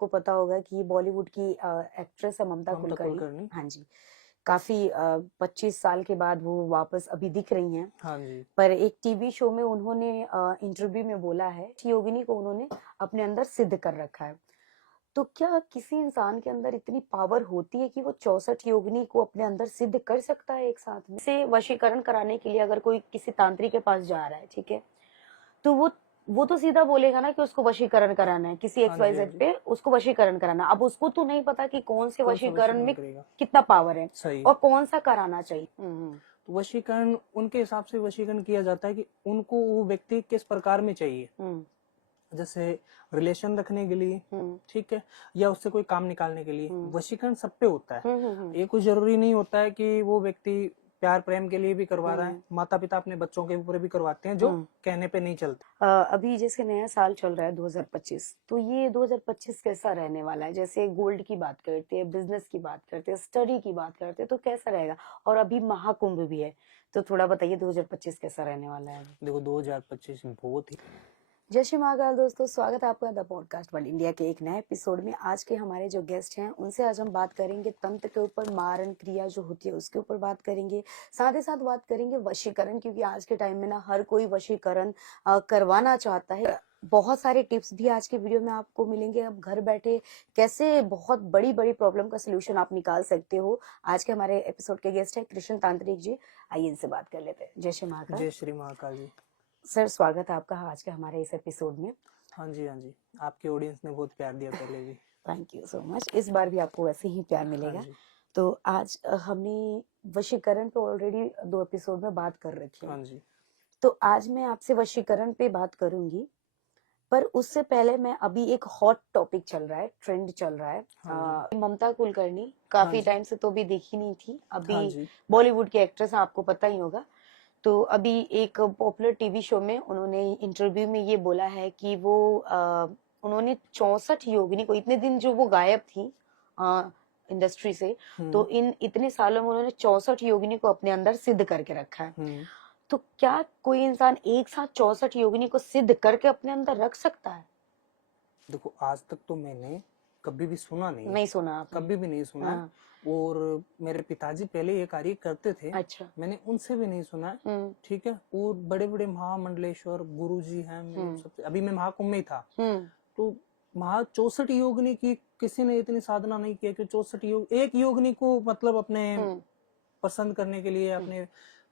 आपको पता होगा कि बॉलीवुड की एक्ट्रेस है ममता ममता कुलकर्णी। कुलकर्णी। हाँ जी, काफी 25 साल के बाद वो वापस अभी दिख रही हैं। हाँ जी। पर एक टीवी शो में उन्होंने इंटरव्यू में बोला है कि योगिनी को उन्होंने अपने अंदर सिद्ध कर रखा है। तो क्या किसी इंसान के अंदर इतनी पावर होती है कि वो 64 योगिनी को अपने अंदर सिद्ध कर सकता है एक साथ में? से वशीकरण कराने के लिए अगर कोई किसी तांत्रिक के पास जा रहा है, ठीक है, तो वो तो सीधा बोलेगा ना कि उसको वशीकरण कराना है, किसी हाँ जी। हाँ XYZ जी। पे उसको वशीकरण कराना। अब उसको तो नहीं पता कि कौन से कौन सा वशीकरण वशीकरण में करेगा? कितना पावर है सही। और कौन सा कराना चाहिए। तो वशीकरण उनके हिसाब से वशीकरण किया जाता है कि उनको वो व्यक्ति किस प्रकार में चाहिए। जैसे रिलेशन रखने के लिए, ठीक है, या उससे कोई काम निकालने के लिए। वशीकरण सब पे होता है। ये कुछ जरूरी नहीं होता है कि वो व्यक्ति प्यार प्रेम के लिए भी करवा रहा है। माता पिता अपने बच्चों के ऊपर भी करवाते हैं, जो कहने पे नहीं चलते। अभी जैसे नया साल चल रहा है 2025, तो ये 2025 कैसा रहने वाला है? जैसे गोल्ड की बात करते हैं, बिजनेस की बात करते हैं, स्टडी की बात करते हैं, तो कैसा रहेगा? और अभी महाकुंभ भी है, तो थोड़ा बताइए 2025 कैसा रहने वाला है? देखो 2025 बहुत ही। जय श्री महाकाल दोस्तों, स्वागत है आपका द पॉडकास्ट वर्ल्ड इंडिया के एक नए एपिसोड में। आज के हमारे जो गेस्ट हैं उनसे आज हम बात करेंगे तंत्र के ऊपर, मारण क्रिया जो होती है उसके ऊपर बात करेंगे। साथ ही साथ बात करेंगे वशीकरण, क्योंकि आज के टाइम में ना हर कोई वशीकरण करवाना चाहता है। बहुत सारे टिप्स भी आज के वीडियो में आपको मिलेंगे। अब घर बैठे कैसे बहुत बड़ी बड़ी प्रॉब्लम का सोल्यूशन आप निकाल सकते हो। आज के हमारे एपिसोड के गेस्ट है कृष्ण तांत्रिक जी। आइए इनसे बात कर लेते हैं। जय श्री महाकाल। जय श्री महाकाल जी। सर, स्वागत है आपका आज के हमारे इस एपिसोड में। हाँ जी। हाँ जी, आपकी ऑडियंस ने बहुत प्यार दिया पहले भी। Thank you so much. इस बार भी आपको वैसे ही प्यार हाँ मिलेगा। जी। तो आज हमने वशीकरण पे ऑलरेडी 2 एपिसोड में बात कर रखी है। हाँ जी। तो आज मैं आपसे वशीकरण पे बात करूंगी, पर उससे पहले मैं अभी एक हॉट टॉपिक चल रहा है, ट्रेंड चल रहा है। हाँ ममता कुलकर्णी हाँ काफी जी। टाइम से तो भी देखी नहीं थी। हाँ अभी जी। बॉलीवुड की एक्ट्रेस है, आपको पता ही होगा। तो अभी एक पॉपुलर टीवी शो में उन्होंने इंटरव्यू में ये बोला है कि वो उन्होंने 64 योगिनी को, इतने दिन जो वो गायब थी इंडस्ट्री से, तो इन इतने सालों में उन्होंने 64 योगिनी को अपने अंदर सिद्ध करके रखा है। तो क्या कोई इंसान एक साथ 64 योगिनी को सिद्ध करके अपने अंदर रख सकता है? देखो आज तक तो मैंने कभी भी सुना नहीं। नहीं सुना आपने? कभी भी नहीं सुना। हाँ। और मेरे पिताजी पहले ये कार्य करते थे। अच्छा। मैंने उनसे भी नहीं सुना। ठीक है। और बड़े बड़े महामंडलेश्वर गुरु जी हैं, मतलब सबसे। अभी मैं महाकुंभ में ही था। तो 64 योगिनी की किसी ने इतनी साधना नहीं किया कि 64 योग, एक योगिनी को मतलब अपने पसंद करने के लिए, अपने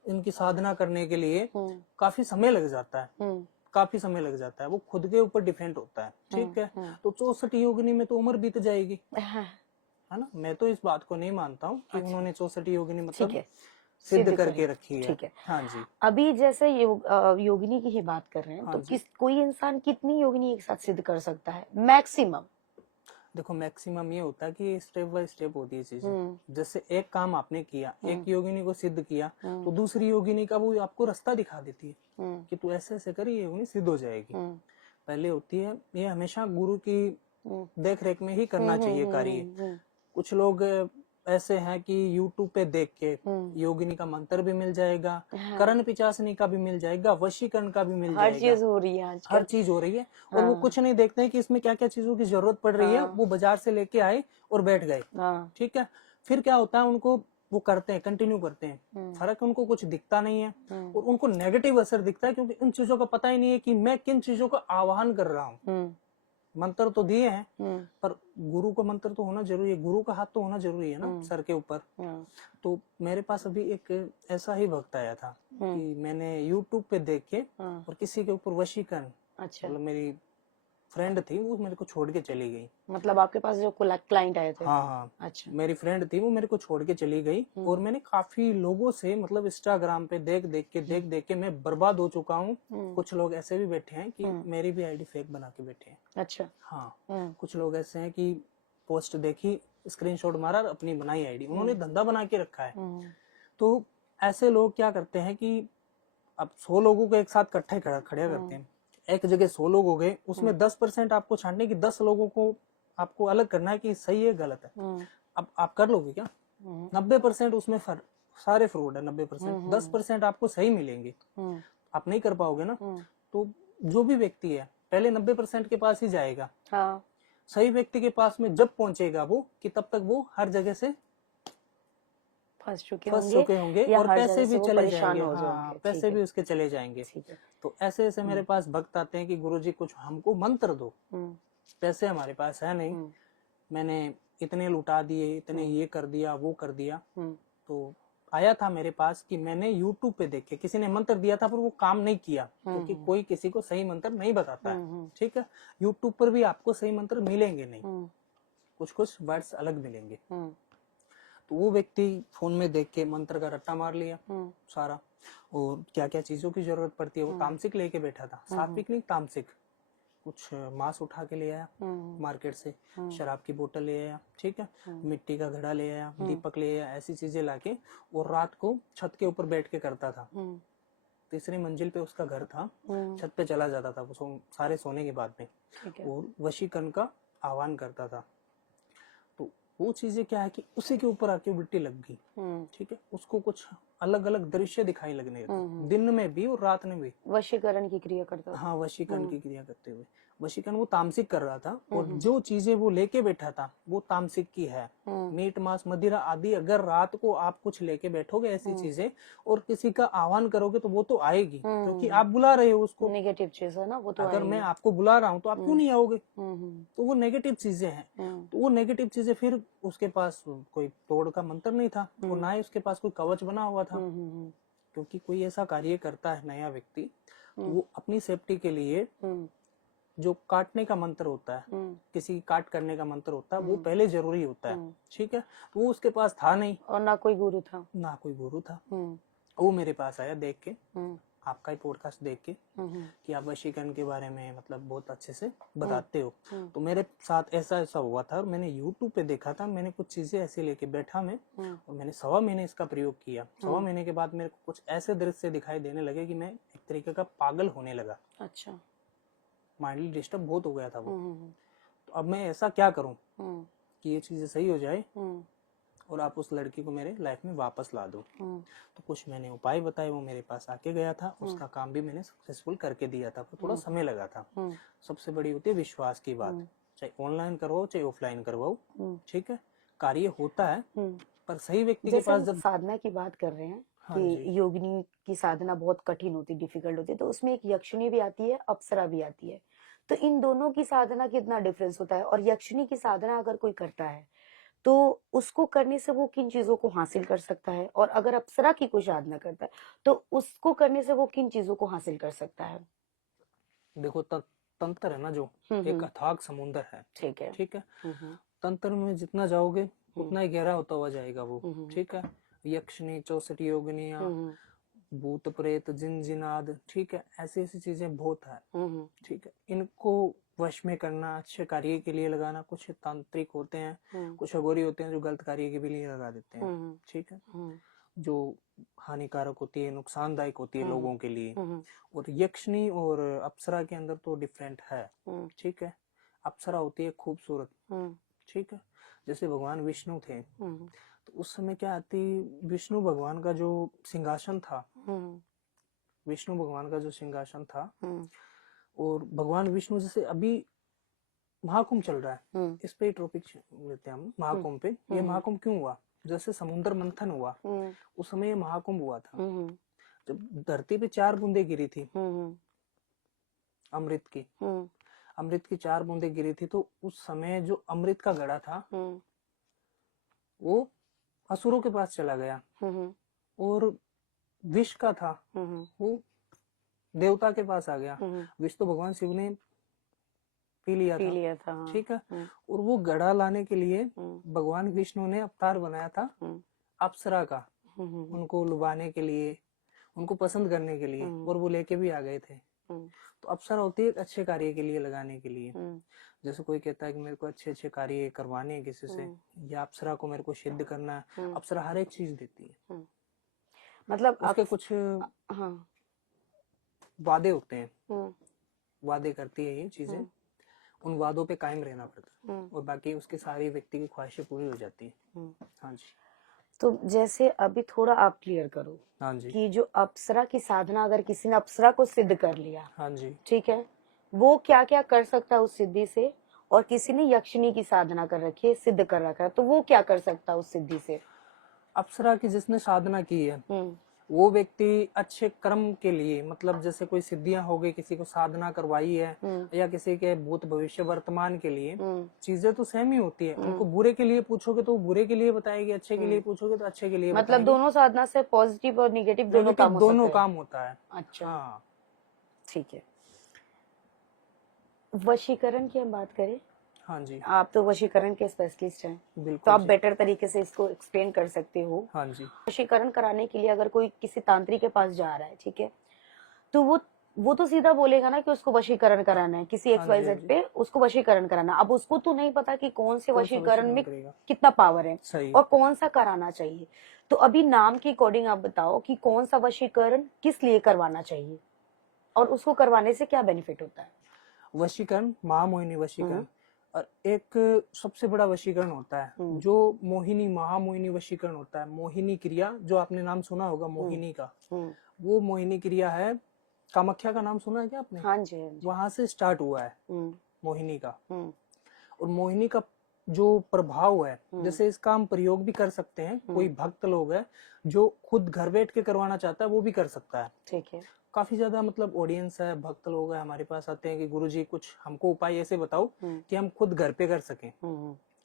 इनकी साधना करने के लिए काफी समय लग जाता है। काफी समय लग जाता है। वो खुद के ऊपर डिपेंड होता है। ठीक है। तो 64 योगिनी में तो उम्र बीत जाएगी, है ना। मैं तो इस बात को नहीं मानता हूँ कि उन्होंने 64 योगिनी मतलब सिद्ध करके रखी है। ठीक है। हाँ जी। अभी जैसे योगिनी की ही बात कर रहे हैं, हाँ तो जी। कोई इंसान कितनी योगिनी एक साथ सिद्ध कर सकता है मैक्सिमम? देखो मैक्सिमम ये होता है कि स्टेप बाय स्टेप होती है चीजें। जैसे एक काम आपने किया, एक योगिनी को सिद्ध किया, तो दूसरी योगिनी का वो आपको रास्ता दिखा देती है कि तू ऐसे ऐसे कर, ये योगिनी सिद्ध हो जाएगी। पहले होती है, ये हमेशा गुरु की देख रेख में ही करना चाहिए कार्य। कुछ लोग ऐसे हैं कि YouTube पे देख के योगिनी का मंत्र भी मिल जाएगा, करण पिचासनी का भी मिल जाएगा, वशीकरण का भी मिल जाएगा। हर चीज हो रही है आजकल। हर चीज हो रही है। और वो कुछ नहीं देखते हैं कि इसमें क्या क्या चीजों की जरूरत पड़ रही है। वो बाजार से लेके आए और बैठ गए। ठीक है। फिर क्या होता है, उनको वो करते हैं, कंटिन्यू करते हैं, फर्क उनको कुछ दिखता नहीं है। और उनको नेगेटिव असर दिखता है, क्योंकि इन चीजों का पता ही नहीं है कि मैं किन चीजों का आह्वान कर रहा हूँ। मंत्र तो दिए हैं, पर गुरु का मंत्र तो होना जरूरी है, गुरु का हाथ तो होना जरूरी है ना सर के ऊपर। तो मेरे पास अभी एक ऐसा ही भक्त आया था कि मैंने YouTube पे देख के और किसी के ऊपर वशीकरण, मतलब मेरी फ्रेंड थी, वो मेरे को छोड़ के चली गई। मतलब आपके पास जो क्लाइंट आए थे? हाँ हाँ। अच्छा। मेरी फ्रेंड थी, वो मेरे को छोड़ के चली गई। और मैंने काफी लोगों से, मतलब इंस्टाग्राम पे देख देख के मैं बर्बाद हो चुका हूँ। कुछ लोग ऐसे भी बैठे हैं कि मेरी भी आईडी फेक बना के बैठे हैं। अच्छा। हाँ। कुछ लोग ऐसे हैं कि पोस्ट देखी, स्क्रीनशॉट मारा, अपनी बनाई आईडी, उन्होंने धंधा बना के रखा है। तो ऐसे लोग क्या करते हैं कि अब 100 लोगों को एक साथ इकट्ठे खड़ा करते हैं। एक जगह 100 लोग हो गए, उसमें 10% आपको छांटने की, 10 लोगों को आपको अलग करना है कि सही है गलत है। अब आप कर लोगे क्या? 90% उसमें सारे फ्रॉड है। 90%, 10% आपको सही मिलेंगे। आप नहीं कर पाओगे ना। तो जो भी व्यक्ति है पहले 90% के पास ही जाएगा। सही व्यक्ति के पास में जब पहुंचेगा वो, कि तब तक वो हर जगह से फंस फंस चुके होंगे या और हर पैसे जगह से भी वो चले परेशान जाएंगे। हो हाँ, जाएंगे। पैसे ठीक भी है, उसके चले जाएंगे। ठीक है। तो ऐसे ऐसे मेरे पास भक्त आते हैं कि गुरुजी कुछ हमको मंत्र दो। पैसे हमारे पास है नहीं, मैंने इतने लुटा दिए, इतने ये कर दिया, वो कर दिया। तो आया था मेरे पास कि मैंने YouTube पे देख के, किसी ने मंत्र दिया था पर वो काम नहीं किया, क्योंकि कोई किसी को सही मंत्र नहीं बताता है। ठीक है, YouTube पर भी आपको सही मंत्र मिलेंगे नहीं, कुछ कुछ वर्ड्स अलग मिलेंगे। तो वो व्यक्ति फोन में देख के मंत्र का रट्टा मार लिया सारा, और क्या क्या चीजों की जरूरत पड़ती है वो तामसिक लेके बैठा था। सात्विक नहीं, तामसिक। कुछ मांस उठा के ले आया मार्केट से, शराब की बोतल ले आया, ठीक है, मिट्टी का घड़ा ले आया, दीपक ले आया, ऐसी चीजें लाके, और रात को छत के ऊपर बैठ के करता था। तीसरी मंजिल पे उसका घर था, छत पे चला जाता था वो सारे सोने के बाद में, और वशीकरण का आह्वान करता था। तो वो चीजें क्या है कि उसी के ऊपर आके उल्टी लग गई। ठीक है, उसको कुछ अलग अलग दृश्य दिखाई लगने लगे, दिन में भी और रात में भी। वशीकरण की क्रिया करता था। हाँ, वशीकरण की क्रिया करते हुए। वशीकरण वो तामसिक कर रहा था, और जो चीजें वो लेके बैठा था वो तामसिक की है। मीट मांस मदिरा आदि, अगर रात को आप कुछ लेके बैठोगे ऐसी चीजें और किसी का आह्वान करोगे तो वो तो आएगी, क्योंकि आप बुला रहे हो उसको। नेगेटिव चीज है ना वो, तो अगर मैं आपको बुला रहा हूँ तो आप क्यों नहीं आओगे? तो वो नेगेटिव चीजें हैं। तो वो नेगेटिव चीजें, फिर उसके पास कोई तोड़ का मंत्र नहीं था, और ना ही उसके पास कोई कवच बना हुआ था। क्योंकि कोई ऐसा कार्य करता है नया व्यक्ति, तो वो अपनी सेफ्टी के लिए जो काटने का मंत्र होता है, किसी की काट करने का मंत्र होता है, वो पहले जरूरी होता है। ठीक है, तो वो उसके पास था नहीं, और ना कोई गुरु था। वो मेरे पास आया देख के, आपका ही पॉडकास्ट देख के, कि आप वशीकरण के बारे में मतलब बहुत अच्छे से बताते हो। तो मेरे साथ ऐसा हुआ था, और मैंने YouTube पे देखा था, मैंने कुछ चीजें ऐसे लेके बैठा मैं, और मैंने 1.25 महीने इसका प्रयोग किया। 1.25 महीने के बाद मेरे को कुछ ऐसे दृश्य दिखाई देने लगे कि मैं एक तरीके का पागल होने लगा। अच्छा, माइंडली डिस्टर्ब बहुत हो गया था वो। तो अब मैं ऐसा क्या करूं कि ये चीजें सही हो जाए और आप उस लड़की को मेरे लाइफ में वापस ला दो। तो कुछ मैंने उपाय बताए, वो मेरे पास आके गया था, उसका काम भी मैंने सक्सेसफुल करके दिया था, पर थोड़ा समय लगा था। सबसे बड़ी होती है विश्वास की बात, चाहे ऑनलाइन करवाओ चाहे ऑफलाइन करवाओ। ठीक है, कार्य होता है, पर सही व्यक्ति के पास। जब साधना की बात कर रहे हैं कि योगिनी की साधना बहुत कठिन होती, डिफिकल्ट होती है, तो उसमें एक यक्षिणी भी आती है, अप्सरा भी आती है। तो इन दोनों की साधना कितना डिफरेंस होता है? और यक्षिणी की साधना अगर कोई करता है तो उसको करने से वो किन चीजों को हासिल कर सकता है, और अगर अप्सरा की कोई साधना करता है तो उसको करने से वो किन चीजों को हासिल कर सकता है? देखो, तंत्र है ना जो, एक अथाग समुंदर है। ठीक है, ठीक है। तंत्र में जितना जाओगे उतना ही गहरा होता हुआ जाएगा वो। ठीक है, यक्षिणी, 64 योगिनियां, भूत प्रेत, जिन जिनाद, ठीक है, ऐसी ऐसी चीजें बहुत है। ठीक है, इनको वश में करना, अच्छे कार्य के लिए लगाना। कुछ तांत्रिक होते हैं, कुछ अघोरी होते हैं जो गलत कार्य के लिए लगा देते हैं। ठीक है, जो हानिकारक होती है, नुकसानदायक होती है लोगों के लिए। और यक्षिणी और अप्सरा के अंदर तो डिफरेंट है। ठीक है, अप्सरा होती है खूबसूरत। ठीक है, जैसे भगवान विष्णु थे, तो उस समय क्या आती, विष्णु भगवान का जो सिंहासन था, विष्णु भगवान का जो सिंहासन था, और भगवान विष्णु, जैसे अभी महाकुंभ चल रहा है, इस पे टॉपिक लेते हैं हम, महाकुंभ पे। ये महाकुंभ क्यों हुआ? जैसे समुद्र मंथन हुआ, उस समय ये महाकुंभ हुआ था। जब धरती पे 4 बूंदे गिरी थी अमृत की, अमृत की 4 बूंदे गिरी थी, तो उस समय जो अमृत का घड़ा था वो असुरों के पास चला गया, और विष का था वो देवता के पास आ गया। विष तो भगवान शिव ने पी लिया था। ठीक है, और वो घड़ा लाने के लिए भगवान विष्णु ने अवतार बनाया था अप्सरा का, उनको लुभाने के लिए, उनको पसंद करने के लिए, और वो लेके भी आ गए थे। तो अप्सरा होती है एक अच्छे कार्य के लिए, लगाने के लिए। जैसे कोई कहता है कि मेरे को अच्छे अच्छे कार्य करवाने हैं किसी से, या अप्सरा को मेरे को सिद्ध करना है, अप्सरा हर एक चीज देती है। मतलब उसके कुछ वादे होते हैं, वादे करती है ये चीजें, उन वादों पे कायम रहना पड़ता है, और बाकी उसके सारी व्यक्ति की ख्वाहिशें पूरी हो जाती है। हाँ जी। तो जैसे अभी थोड़ा आप क्लियर करो, हाँ जी, कि जो अप्सरा की साधना अगर किसी ने अप्सरा को सिद्ध कर लिया, हाँ जी, ठीक है, वो क्या क्या कर सकता है उस सिद्धि से, और किसी ने यक्षिणी की साधना कर रखी है, सिद्ध कर रखा है, तो वो क्या कर सकता है उस सिद्धि से? अप्सरा की जिसने साधना की है वो व्यक्ति अच्छे कर्म के लिए, मतलब जैसे कोई सिद्धियां हो गई, किसी को साधना करवाई है, या किसी के भूत भविष्य वर्तमान के लिए, चीजें तो सेम ही होती है। उनको बुरे के लिए पूछोगे तो वो बुरे के लिए बताएगी, अच्छे के लिए पूछोगे तो अच्छे के लिए मतलब बताएगी। दोनों साधना से पॉजिटिव और निगेटिव दोनों काम होता है। अच्छा, हाँ, ठीक है। वशीकरण की हम बात करें, हाँ जी, आप तो वशीकरण के स्पेशलिस्ट हैं, बिल्कुल, तो आप बेटर तरीके से इसको एक्सप्लेन कर सकते हो। हाँ जी। वशीकरण कराने के लिए अगर कोई किसी तांत्रिक के पास जा रहा है, ठीक है, तो वो तो सीधा बोलेगा ना कि उसको वशीकरण कराना है, किसी XYZ पे उसको वशीकरण कराना। अब उसको तो नहीं पता कि कौन से वशीकरण में कितना पावर है और कौन सा कराना चाहिए। तो अभी नाम के अकॉर्डिंग आप बताओ कि कौन सा वशीकरण किस लिए करवाना चाहिए और उसको करवाने से क्या बेनिफिट होता है? वशीकरण, महामोहिनी वशीकरण, और एक सबसे बड़ा वशीकरण होता है जो मोहिनी, महामोहिनी वशीकरण होता है। मोहिनी क्रिया जो आपने नाम सुना होगा, मोहिनी का, वो मोहिनी क्रिया है। कामाख्या का नाम सुना है क्या आपने? हाँ जी, हाँ जी। वहां से स्टार्ट हुआ है मोहिनी का। और मोहिनी का जो प्रभाव है, जैसे इसका हम प्रयोग भी कर सकते हैं। कोई भक्त लोग है जो खुद घर बैठ के करवाना चाहता है वो भी कर सकता है। ठीक है। काफी ज्यादा मतलब ऑडियंस है, भक्त लोग है हमारे पास आते हैं कि गुरुजी कुछ हमको उपाय ऐसे बताओ कि हम खुद घर पे कर सकें।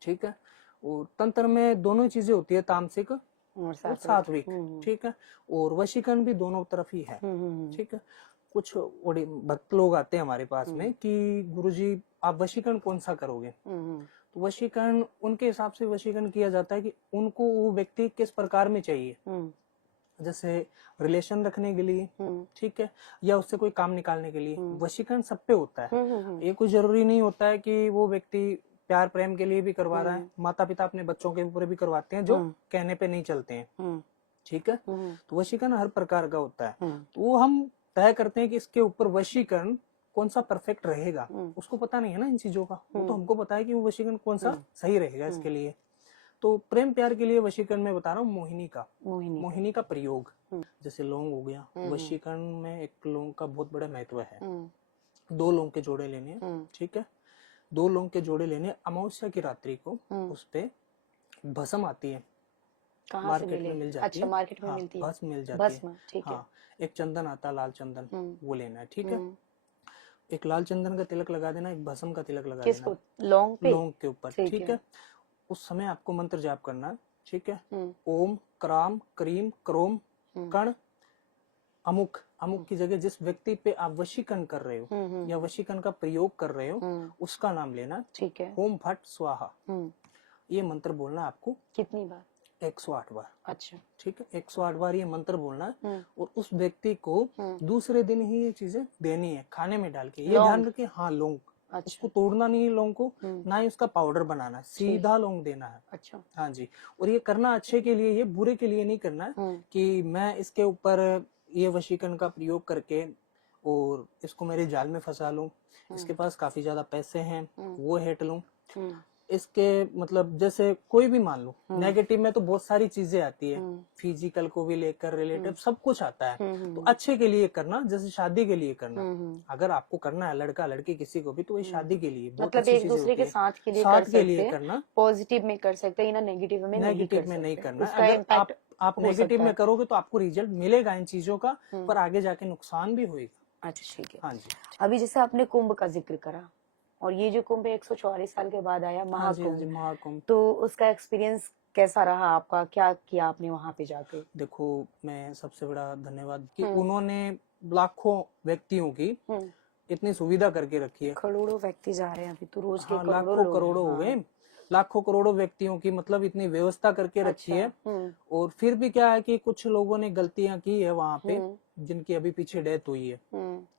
ठीक है। और तंत्र में दोनों चीजें होती है, तामसिक और सात्विक। ठीक है। और वशीकरण भी दोनों तरफ ही है। ठीक है। कुछ भक्त लोग आते हैं हमारे पास में कि गुरुजी आप वशीकरण कौन सा करोगे? तो वशीकरण उनके हिसाब से वशीकरण किया जाता है कि उनको वो व्यक्ति किस प्रकार में चाहिए। जैसे रिलेशन रखने के लिए, ठीक है, या उससे कोई काम निकालने के लिए। वशीकरण सब पे होता है। ये कोई जरूरी नहीं होता है कि वो व्यक्ति प्यार प्रेम के लिए भी करवा रहा है। माता पिता अपने बच्चों के ऊपर भी करवाते हैं जो कहने पे नहीं चलते हैं। ठीक है। तो वशीकरण हर प्रकार का होता है। तो वो हम तय करते हैं कि इसके ऊपर वशीकरण कौन सा परफेक्ट रहेगा। उसको पता नहीं है ना इन चीजों का, वो तो हमको पता है कि वो वशीकरण कौन सा सही रहेगा इसके लिए। तो प्रेम प्यार के लिए वशीकरण में बता रहा हूँ मोहिनी का प्रयोग। जैसे लौंग हो गया, वशीकरण में एक लौंग का बहुत बड़ा महत्व है। 2 लौंग के जोड़े लेने हैं। ठीक है। 2 लौंग के जोड़े लेने, अमावस्या की रात्रि को उस पे भस्म आती है, मार्केट में मिल जाती है। अच्छा, मार्केट में मिलती है, भस्म मिल जाती है। ठीक है। एक चंदन आता है, लाल चंदन, वो लेना है। ठीक है। एक लाल चंदन का तिलक लगा देना, एक भस्म का तिलक लगा देना लौंग के ऊपर। ठीक है। उस समय आपको मंत्र जाप करना है। ठीक है। ओम क्राम क्रीम क्रोम कण अमुक। अमुक की जगह जिस व्यक्ति पे आप वशीकरण कर रहे हो या वशीकरण का प्रयोग कर रहे हो उसका नाम लेना। ठीक है। ओम भट्ट स्वाहा, ये मंत्र बोलना आपको। कितनी बार? 108 बार। अच्छा। ठीक है। 108 बार ये मंत्र बोलना है। और उस व्यक्ति को दूसरे दिन ही ये चीजें देनी है खाने में डाल के। ये ध्यान रखिए। हाँ, लौंग। अच्छा। उसको तोड़ना नहीं है लौंग को, ना ही उसका पाउडर बनाना है, सीधा लौंग देना है। अच्छा। हाँ जी। और ये करना अच्छे के लिए, ये बुरे के लिए नहीं करना है कि मैं इसके ऊपर ये वशीकरण का प्रयोग करके और इसको मेरे जाल में फंसा लूं, इसके पास काफी ज्यादा पैसे हैं वो हेट लूं। इसके मतलब जैसे कोई भी मान लो, नेगेटिव में तो बहुत सारी चीजें आती है, फिजिकल को भी लेकर रिलेटिव सब कुछ आता है। तो अच्छे के लिए करना, जैसे शादी के लिए करना। अगर आपको करना है लड़का लड़की किसी को भी, तो ये शादी के लिए बहुत अच्छी चीज होती है। एक दूसरे के साथ के लिए करना, पॉजिटिव में कर सकते हैं, नेगेटिव में नहीं करना। अगर आप नेगेटिव में करोगे तो आपको रिजल्ट मिलेगा इन चीजों का, पर आगे जाके नुकसान भी होगा। अच्छा, ठीक है। हाँ जी। अभी जैसे आपने कुंभ का जिक्र करा, और ये जो कुंभ 144 साल के बाद आया, महाकुंभ, तो उसका एक्सपीरियंस कैसा रहा आपका? क्या किया आपने वहां पे जाके? देखो, मैं सबसे बड़ा धन्यवाद कि उन्होंने लाखों व्यक्तियों की इतनी सुविधा करके रखी है। करोड़ों व्यक्ति जा रहे हैं अभी तो, रोज के लाखों करोड़ों हो गए। लाखों करोड़ों व्यक्तियों की मतलब इतनी व्यवस्था करके रखी है। और फिर भी क्या है कि कुछ लोगों ने गलतियां की है वहाँ पे, जिनकी अभी पीछे डेथ हुई है।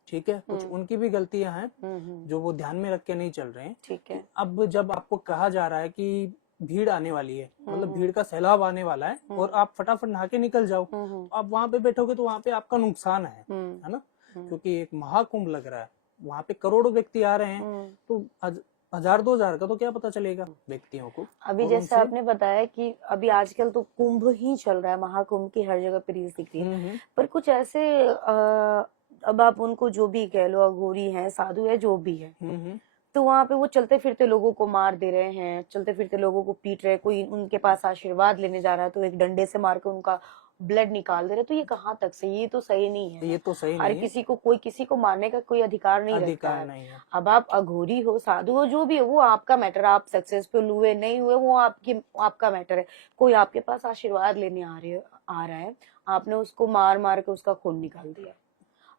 ठीक है। कुछ उनकी भी गलतियां हैं जो वो ध्यान में रख के नहीं चल रहे हैं। ठीक है। अब जब आपको कहा जा रहा है कि भीड़ आने वाली है, मतलब भीड़ का सैलाब आने वाला है, और आप फटाफट नहा के निकल जाओ, तो आप वहाँ पे बैठोगे तो वहाँ पे आपका नुकसान है ना। क्योंकि एक महाकुंभ लग रहा है, वहाँ पे करोड़ों व्यक्ति आ रहे हैं, तो 1000-2000 का तो क्या पता चलेगा व्यक्तियों को। अभी जैसे आपने बताया कि अभी आजकल तो कुंभ ही चल रहा है, महाकुंभ की हर जगह पे रील्स दिख रही है, पर कुछ ऐसे अब आप उनको जो भी कह लो, अघोरी है, साधु है, जो भी है, तो वहां पे वो चलते फिरते लोगों को मार दे रहे हैं, चलते फिरते लोगों को पीट रहे हैं, कोई उनके पास आशीर्वाद लेने जा रहा है तो एक डंडे से मार के उनका ब्लड निकाल दे रहे, तो ये कहाँ तक सही, ये तो सही नहीं है। ये तो सही और नहीं है, किसी को कोई किसी को मारने का कोई अधिकार नहीं रखता अधिकार है। नहीं है। अब आप अघोरी हो, साधु हो, जो भी हो, वो आपका मैटर, आप सक्सेसफुल हुए नहीं हुए वो आपका मैटर है। कोई आपके पास आशीर्वाद लेने आ रहा है, आपने उसको मार मार के उसका खून निकाल दिया।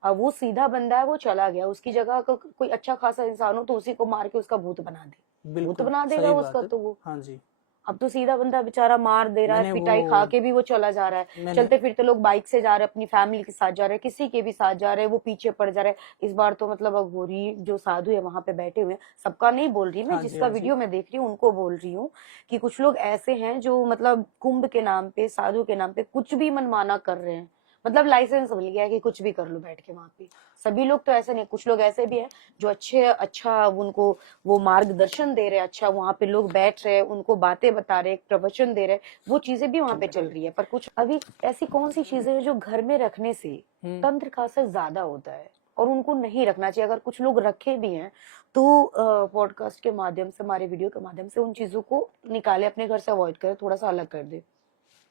अब वो सीधा बंदा है, वो चला गया, उसकी जगह कोई अच्छा खासा इंसान हो तो उसी को मार के उसका भूत बना दे, भूत बिल्कुल बना देगा सही वो बात उसका है। तो वो। हाँ जी, अब तो सीधा बंदा बेचारा मार दे रहा है, मैंने पिटाई खा वो के भी वो चला जा रहा है। मैंने चलते फिरते लोग बाइक से जा रहे हैं, अपनी फैमिली के साथ जा रहे हैं, किसी के भी साथ जा रहे हैं, वो पीछे पड़ जा रहे हैं। इस बार तो मतलब अघोरी जो साधु है वहां पे बैठे हुए हैं, सबका नहीं बोल रही मैं, हाँ जी, जिसका हाँ जी, वीडियो मैं देख रही हूँ उनको बोल रही हूँ कि कुछ लोग ऐसे हैं जो मतलब कुंभ के नाम पे, साधु के नाम पे कुछ भी मनमाना कर रहे हैं। मतलब लाइसेंस मिल गया है कि कुछ भी कर लो बैठ के वहां पे। सभी लोग तो ऐसे नहीं, कुछ लोग ऐसे भी हैं जो अच्छा उनको वो मार्गदर्शन दे रहे हैं, अच्छा वहां पे लोग बैठ रहे हैं, उनको बातें बता रहे, प्रवचन दे रहे, वो चीजें भी वहां पे चल रही है। पर कुछ अभी ऐसी कौन सी चीजें हैं जो घर में रखने से तंत्र का असर ज्यादा होता है और उनको नहीं रखना चाहिए? अगर कुछ लोग रखे भी हैं तो पॉडकास्ट के माध्यम से, हमारे वीडियो के माध्यम से उन चीजों को निकाले, अपने घर से अवॉइड करे, थोड़ा सा अलग कर दे।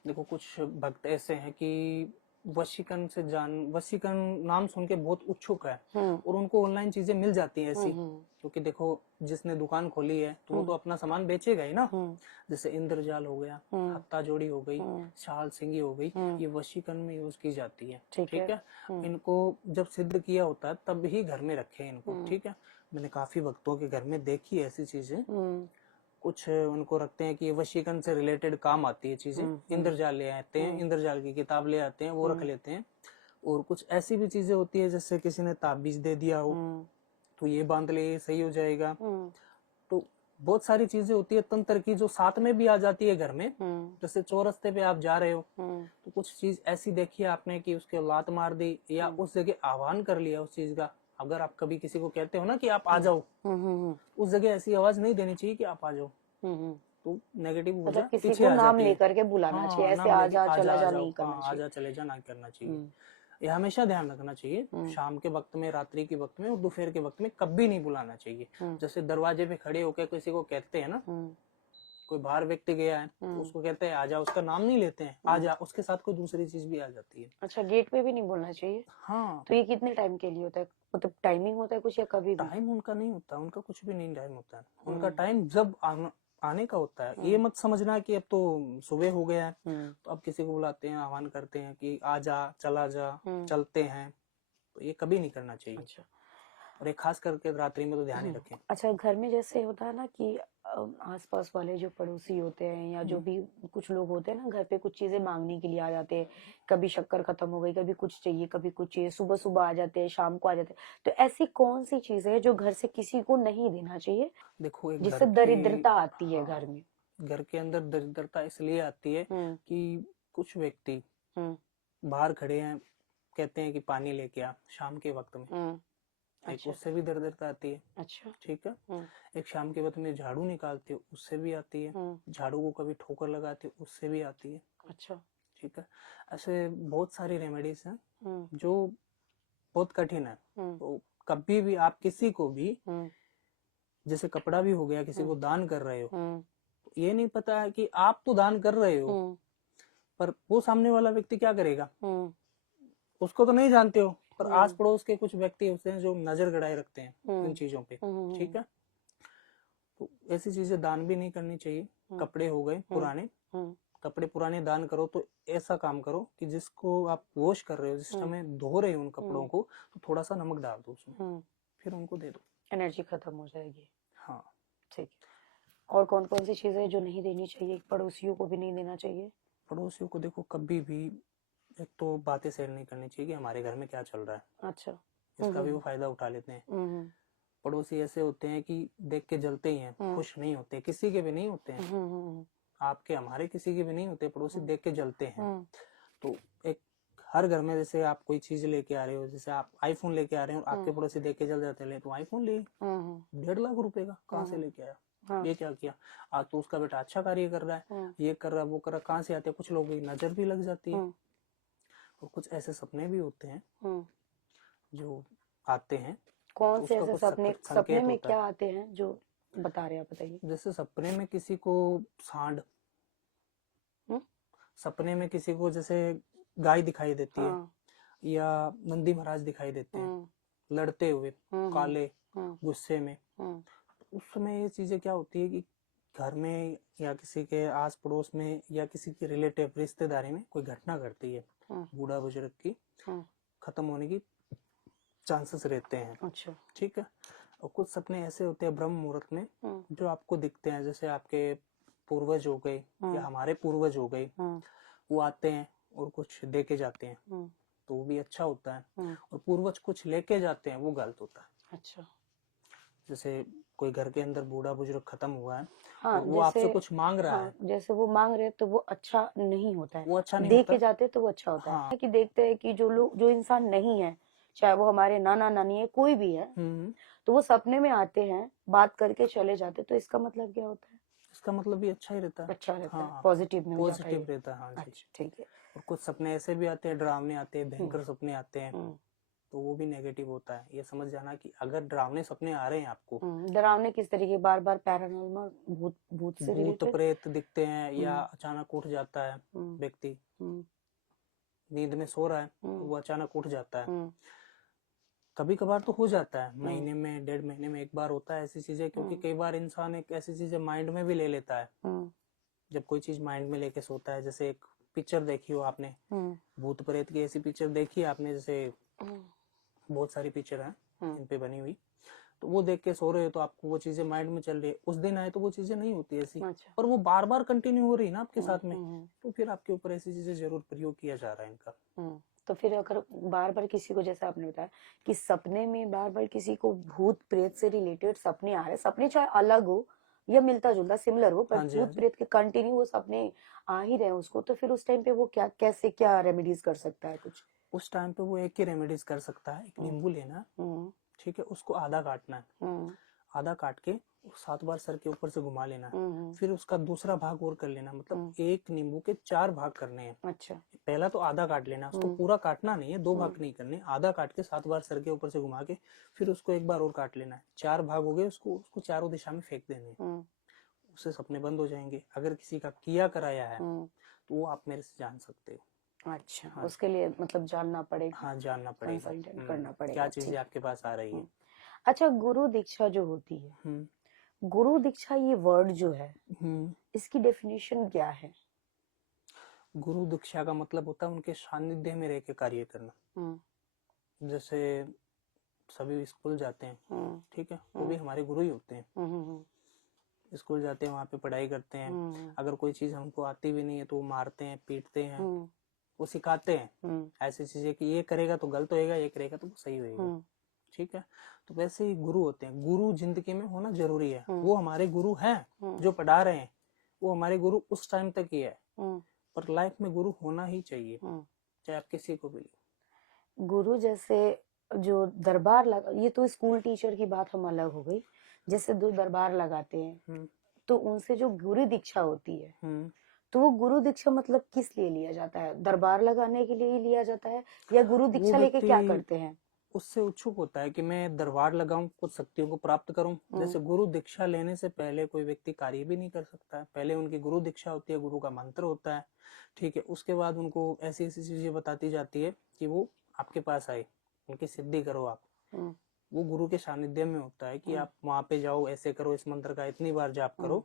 देखो कुछ भक्त ऐसे हैं कि वशीकरण नाम सुन के बहुत उत्सुक है और उनको ऑनलाइन चीजें मिल जाती हैं ऐसी, क्योंकि देखो जिसने दुकान खोली है तो वो तो अपना सामान बेचेगा ही ना। जैसे इंद्रजाल हो गया, हत्ता जोड़ी हो गई, शाल सिंगी हो गई, ये वशीकरण में यूज की जाती है। ठीक है, इनको जब सिद्ध किया होता है तब ही घर में रखे इनको। ठीक है, मैंने काफी भक्तों के घर में देखी ऐसी चीजें। कुछ उनको रखते हैं कि वशीकरण से रिलेटेड काम आती है चीजें, इंद्रजाल ले आते हैं, इंद्रजाल की किताब ले आते हैं, वो रख लेते हैं। और कुछ ऐसी भी चीजें होती है जैसे किसी ने ताबीज दे दिया हो तो ये बांध ले, ये सही हो जाएगा। तो बहुत सारी चीजें होती है तंत्र की जो साथ में भी आ जाती है घर में। जैसे चौरस्ते पे आप जा रहे हो तो कुछ चीज ऐसी देखी आपने कि उसके लात मार दी या उस जगह आह्वान कर लिया उस चीज का। अगर आप कभी किसी को कहते हो ना कि आप आ जाओ, उस जगह ऐसी आवाज नहीं देनी चाहिए कि आप आ जाओ, तो नेगेटिव ऊर्जा मतलब किसी पीछे को आ नाम जाती है। लेकर के बुलाना हाँ, चाहिए, ऐसे नाम लेके आजा चला जा जाओ, नहीं करना हाँ, आजा चाहिए। चले जा नहीं करना चाहिए। ये हमेशा ध्यान रखना चाहिए, शाम के वक्त में, रात्रि के वक्त में और दोपहर के वक्त में कभी नहीं बुलाना चाहिए। जैसे दरवाजे पे खड़े होकर किसी को कहते हैं ना, कोई बाहर व्यक्ति गया है तो उसको कहते हैं आजा, उसका नाम नहीं लेते हैं, आजा, उसके साथ कोई दूसरी चीज भी आ जाती है। अच्छा, गेट पे भी नहीं बोलना चाहिए? हाँ, तो ये कितने टाइम के लिए होता है, मतलब टाइमिंग होता है कुछ या कभी भी? टाइम उनका नहीं होता, उनका कुछ भी नहीं टाइम होता है। उनका टाइम जब आने का होता है। ये मत समझना कि अब तो सुबह हो गया है तो अब किसी को बुलाते हैं, आह्वान करते हैं कि आ जा, चला जा, चलते हैं, तो ये कभी नहीं करना चाहिए। अच्छा। और ये खास करके रात्रि में तो ध्यान ही रखें। अच्छा, घर में जैसे होता है ना कि आसपास वाले जो पड़ोसी होते हैं या जो भी कुछ लोग होते हैं ना, घर पे कुछ चीजें मांगने के लिए आ जाते हैं, कभी शक्कर खत्म हो गई, कभी कुछ चाहिए, कभी कुछ चाहिए, सुबह सुबह आ जाते हैं, शाम को आ जाते हैं, तो ऐसी कौन सी चीजें हैं जो घर से किसी को नहीं देना चाहिए, देखो एक जिससे दरिद्रता आती है घर में? घर के अंदर दरिद्रता इसलिए आती है कि कुछ व्यक्ति बाहर खड़े हैं, कहते हैं कि पानी लेके आ शाम के वक्त में, एक उससे भी दरिद्रता आती है। अच्छा, ठीक है। एक शाम के वक्त में झाड़ू निकालते हो, उससे भी आती है। झाड़ू को कभी ठोकर लगाते हो, उससे भी आती है। अच्छा, ठीक है। ऐसे बहुत सारी रेमेडीज हैं जो बहुत कठिन है। तो कभी भी आप किसी को भी, जैसे कपड़ा भी हो गया, किसी को दान कर रहे हो, तो ये नहीं पता है कि आप तो दान कर रहे हो पर वो सामने वाला व्यक्ति क्या करेगा, उसको तो नहीं जानते हो, पर आस पड़ोस के कुछ व्यक्ति होते हैं जो नजर गड़ाए रखते हैं इन चीजों पे। ठीक है, तो ऐसी चीजें दान भी नहीं करनी चाहिए। कपड़े हो गए पुराने, कपड़े पुराने दान करो तो ऐसा काम करो कि जिसको आप वॉश कर रहे हो, जिस समय धो रहे हो उन कपड़ों को, तो थोड़ा सा नमक डाल दो उसमें, फिर उनको दे दो, एनर्जी खत्म हो जाएगी। हाँ, ठीक है। और कौन कौन सी चीजें जो नहीं देनी चाहिए, पड़ोसियों को भी नहीं देना चाहिए? पड़ोसियों को देखो कभी भी एक तो बातें शेयर नहीं करनी चाहिए कि हमारे घर में क्या चल रहा है। अच्छा, इसका भी वो फायदा उठा लेते हैं। पड़ोसी ऐसे होते हैं कि देख के जलते ही हैं, खुश नहीं होते, किसी के भी नहीं होते हैं, आपके हमारे किसी के भी नहीं होते, पड़ोसी देख के जलते हैं। तो एक हर घर में जैसे आप कोई चीज लेके आ रहे हो, जैसे आप आईफोन लेके आ रहे हो, आपके पड़ोसी देख के जल जाते हैं, तो आईफोन ले 1.5 लाख रुपए का कहाँ से लेके आया, ये क्या किया, आज तो उसका बेटा अच्छा कार्य कर रहा है, ये कर रहा है, वो कर रहा है, कहाँ से आते हैं, कुछ लोगों की नजर भी लग जाती है। और कुछ ऐसे सपने भी होते हैं जो आते हैं कौन से उसका ऐसे कुछ सपने सपने संकेत में होता है। क्या आते हैं जो बता रहे हैं आप, बताइए। जैसे सपने में किसी को सांड, हम्म, सपने में किसी को जैसे गाय दिखाई देती है, हाँ, या नंदी महाराज दिखाई देते हैं लड़ते हुए, हम्म, काले, हम्म, गुस्से में। हम्म, उस समय ये चीजें क्या होती है कि घर में या किसी के आस पड़ोस में या किसी के रिलेटिव रिश्तेदारी में कोई घटना घटती है, हम्म, बूढ़ा बुजुर्ग की हम्म, खत्म होने की चांसेस रहते हैं। अच्छा, ठीक है। और कुछ सपने ऐसे होते हैं ब्रह्म मुहूर्त में जो आपको दिखते हैं, जैसे आपके पूर्वज हो गए या हमारे पूर्वज हो गए, वो आते हैं और कुछ दे के जाते हैं, तो वो भी अच्छा होता है। और पूर्वज कुछ लेके जाते हैं, वो गलत होता है। अच्छा, जैसे कोई घर के अंदर बूढ़ा बुजुर्ग खत्म हुआ है, हाँ, और वो आपसे कुछ मांग रहा हाँ, है, जैसे वो मांग रहे हैं तो वो अच्छा नहीं होता है। वो अच्छा नहीं दे होता। के जाते तो वो अच्छा होता हाँ। है कि देखते हैं कि जो लोग, जो इंसान नहीं है, चाहे वो हमारे नाना नानी है, कोई भी है, तो वो सपने में आते हैं, बात करके चले जाते, तो इसका मतलब क्या होता है? इसका मतलब भी अच्छा ही रहता है। अच्छा रहता है, हाँ, पॉजिटिव में हो जाता है पॉजिटिव ये। रहता है। हाँ जी। अच्छा, ठीक है। और कुछ सपने ऐसे भी आते हैं, डरावने आते हैं, भयंकर सपने आते हैं, तो वो भी नेगेटिव होता है। ये समझ जाना कि अगर डरावने सपने आ रहे हैं आपको, डरावने किस तरीके? बार बार पैरानॉर्मल, भूत भूत से भूत रिलेटेड? प्रेत दिखते हैं, या अचानक उठ जाता है व्यक्ति, नींद में सो रहा है तो वो अचानक उठ जाता है। कभी कभार तो हो जाता है, महीने में, 1.5 महीने में एक बार होता है ऐसी चीजें, क्योंकि कई बार इंसान एक ऐसी चीजें माइंड में भी ले लेता है। जब कोई चीज माइंड में लेके सोता है, जैसे एक पिक्चर देखी हो आपने, भूत प्रेत की ऐसी पिक्चर देखी है आपने, जैसे बहुत सारी पिक्चर है इन पे बनी हुई, तो वो देख के सो रहे हो तो आपको वो चीजें माइंड में चल रही है, उस दिन आए तो वो चीजें नहीं होती ऐसी। अच्छा। और वो बार बार कंटिन्यू हो रही है ना आपके साथ में, तो फिर आपके ऊपर ऐसी चीजें जरूर प्रयोग किया जा रहा है इनका। तो फिर अगर बार बार किसी को, जैसे आपने बताया कि सपने में बार बार किसी को भूत प्रेत से रिलेटेड सपने आ रहे, सपने चाहे अलग हो या मिलता जुलता सिमिलर हो, पर हाँ जी, हाँ भूत जी। प्रेत के कंटिन्यू वो सपने आ ही रहे उसको, तो फिर उस टाइम पे वो क्या, कैसे, क्या रेमेडीज कर सकता है कुछ? उस टाइम पे वो एक ही रेमेडीज कर सकता है, एक नींबू लेना, ठीक है, उसको आधा काटना है, आधा काट के 7 बार सर के ऊपर से घुमा लेना है, फिर उसका दूसरा भाग और कर लेना, मतलब एक नींबू के 4 भाग करने हैं। अच्छा। पहला तो आधा काट लेना, उसको पूरा काटना नहीं है, 2 भाग नहीं करने, आधा काट के 7 बार सर के ऊपर से घुमा के फिर उसको एक बार और काट लेना है, 4 भाग हो गए, उसको चारों दिशा में फेंक देने हैं। उससे सपने बंद हो जाएंगे। अगर किसी का किया कराया है तो वो आप मेरे से जान सकते हो। अच्छा, हाँ, उसके लिए मतलब जानना पड़ेगा, हाँ, जानना पड़ेगा, कंसल्टेंट करना क्या पड़ेगा, चीजें ठीक आपके पास आ रही है। है। अच्छा, गुरु दीक्षा जो होती है, गुरु दीक्षा ये वर्ड जो है, इसकी डेफिनेशन क्या है? गुरु दीक्षा का मतलब होता है उनके सानिध्य में रह के कार्य करना। जैसे सभी स्कूल जाते हैं, ठीक है, वो भी हमारे गुरु ही होते हैं। स्कूल जाते हैं, वहाँ पे पढ़ाई करते हैं, अगर कोई चीज हमको आती भी नहीं है तो वो मारते हैं, पीटते हैं, वो सिखाते हैं ऐसी चीजें कि ये करेगा तो गलत होएगा, ये करेगा तो सही होएगा। ठीक है। तो वैसे ही गुरु होते हैं, गुरु जिंदगी में होना जरूरी है। वो हमारे गुरु हैं जो पढ़ा रहे हैं, वो हमारे गुरु उस टाइम तक ही है, पर लाइफ में गुरु होना ही चाहिए, चाहे आप किसी को भी। गुरु जैसे जो दरबार लगा, ये तो स्कूल टीचर की बात हम अलग हो गई, जैसे दो दरबार लगाते हैं तो उनसे जो गुरु दीक्षा होती है, तो वो गुरु दीक्षा मतलब किस लिए लिया जाता है? दरबार लगाने के लिए ही लिया जाता है, या गुरु दीक्षा लेके क्या करते हैं? उससे उत्सुक होता है कि मैं दरबार लगाऊं, कुछ शक्तियों को प्राप्त करूं। जैसे गुरु दीक्षा लेने से पहले कोई व्यक्ति कार्य भी नहीं कर सकता है, पहले उनकी गुरु दीक्षा होती है, गुरु का मंत्र होता है, ठीक है, उसके बाद उनको ऐसी ऐसी चीजें बताती जाती है कि वो आपके पास आए, उनकी सिद्धि करो आप। वो गुरु के सानिध्य में होता है कि आप वहां पे जाओ, ऐसे करो, इस मंत्र का इतनी बार जाप करो।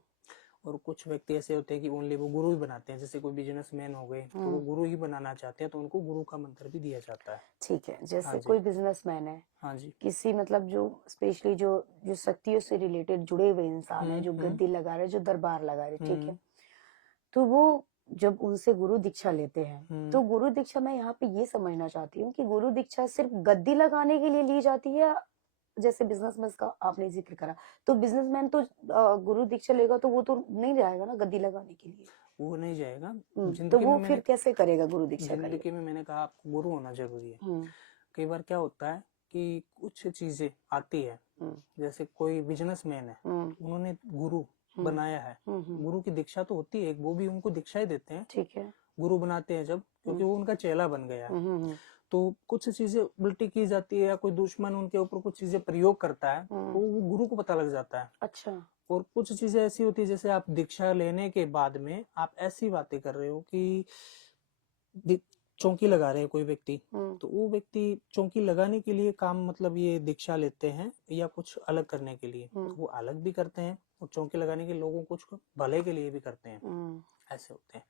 और कुछ व्यक्ति ऐसे होते हैं कि ओनली वो गुरु ही बनाते हैं, जैसे कोई बिजनेसमैन हो गए तो वो गुरु ही बनाना चाहते हैं, तो उनको गुरु का मंत्र भी दिया जाता है। ठीक है, जैसे हाँ कोई बिजनेसमैन है, हाँ जी, किसी मतलब जो स्पेशली जो जो शक्तियों से रिलेटेड जुड़े हुए इंसान है, जो गद्दी लगा रहे, जो दरबार लगा रहे, ठीक है, तो वो जब उनसे गुरु दीक्षा लेते हैं, तो गुरु दीक्षा, मैं यहाँ पे ये समझना चाहती हूँ कि गुरु दीक्षा सिर्फ गद्दी लगाने के लिए ली जाती है? जैसे बिजनेसमैन का आपने जिक्र करा, तो बिजनेसमैन तो गुरु दीक्षा लेगा तो वो तो नहीं जाएगा ना गद्दी लगाने के लिए, वो नहीं जाएगा। तो जिंदगी वो में फिर कैसे करेगा गुरु दीक्षा का? जिंदगी में मैंने कहा आपको गुरु होना जरूरी है। कई बार क्या होता है कि कुछ चीजें आती है, जैसे कोई बिजनेसमैन है, उन्होंने गुरु बनाया है, गुरु की दीक्षा तो होती है, वो भी उनको दीक्षा ही देते हैं, ठीक है, गुरु बनाते हैं जब, क्योंकि वो उनका चेला बन गया है। तो कुछ चीजें उल्टी की जाती है या कोई दुश्मन उनके ऊपर कुछ चीजें प्रयोग करता है तो वो गुरु को पता लग जाता है। अच्छा। और कुछ चीजें ऐसी होती है जैसे आप दीक्षा लेने के बाद में आप ऐसी बातें कर रहे हो कि चौकी लगा रहे हैं कोई व्यक्ति, तो वो व्यक्ति चौकी लगाने के लिए काम मतलब ये दीक्षा लेते हैं या कुछ अलग करने के लिए, तो वो अलग भी करते हैं और चौकी लगाने के लोगों कुछ भले के लिए भी करते हैं। ऐसे होते हैं।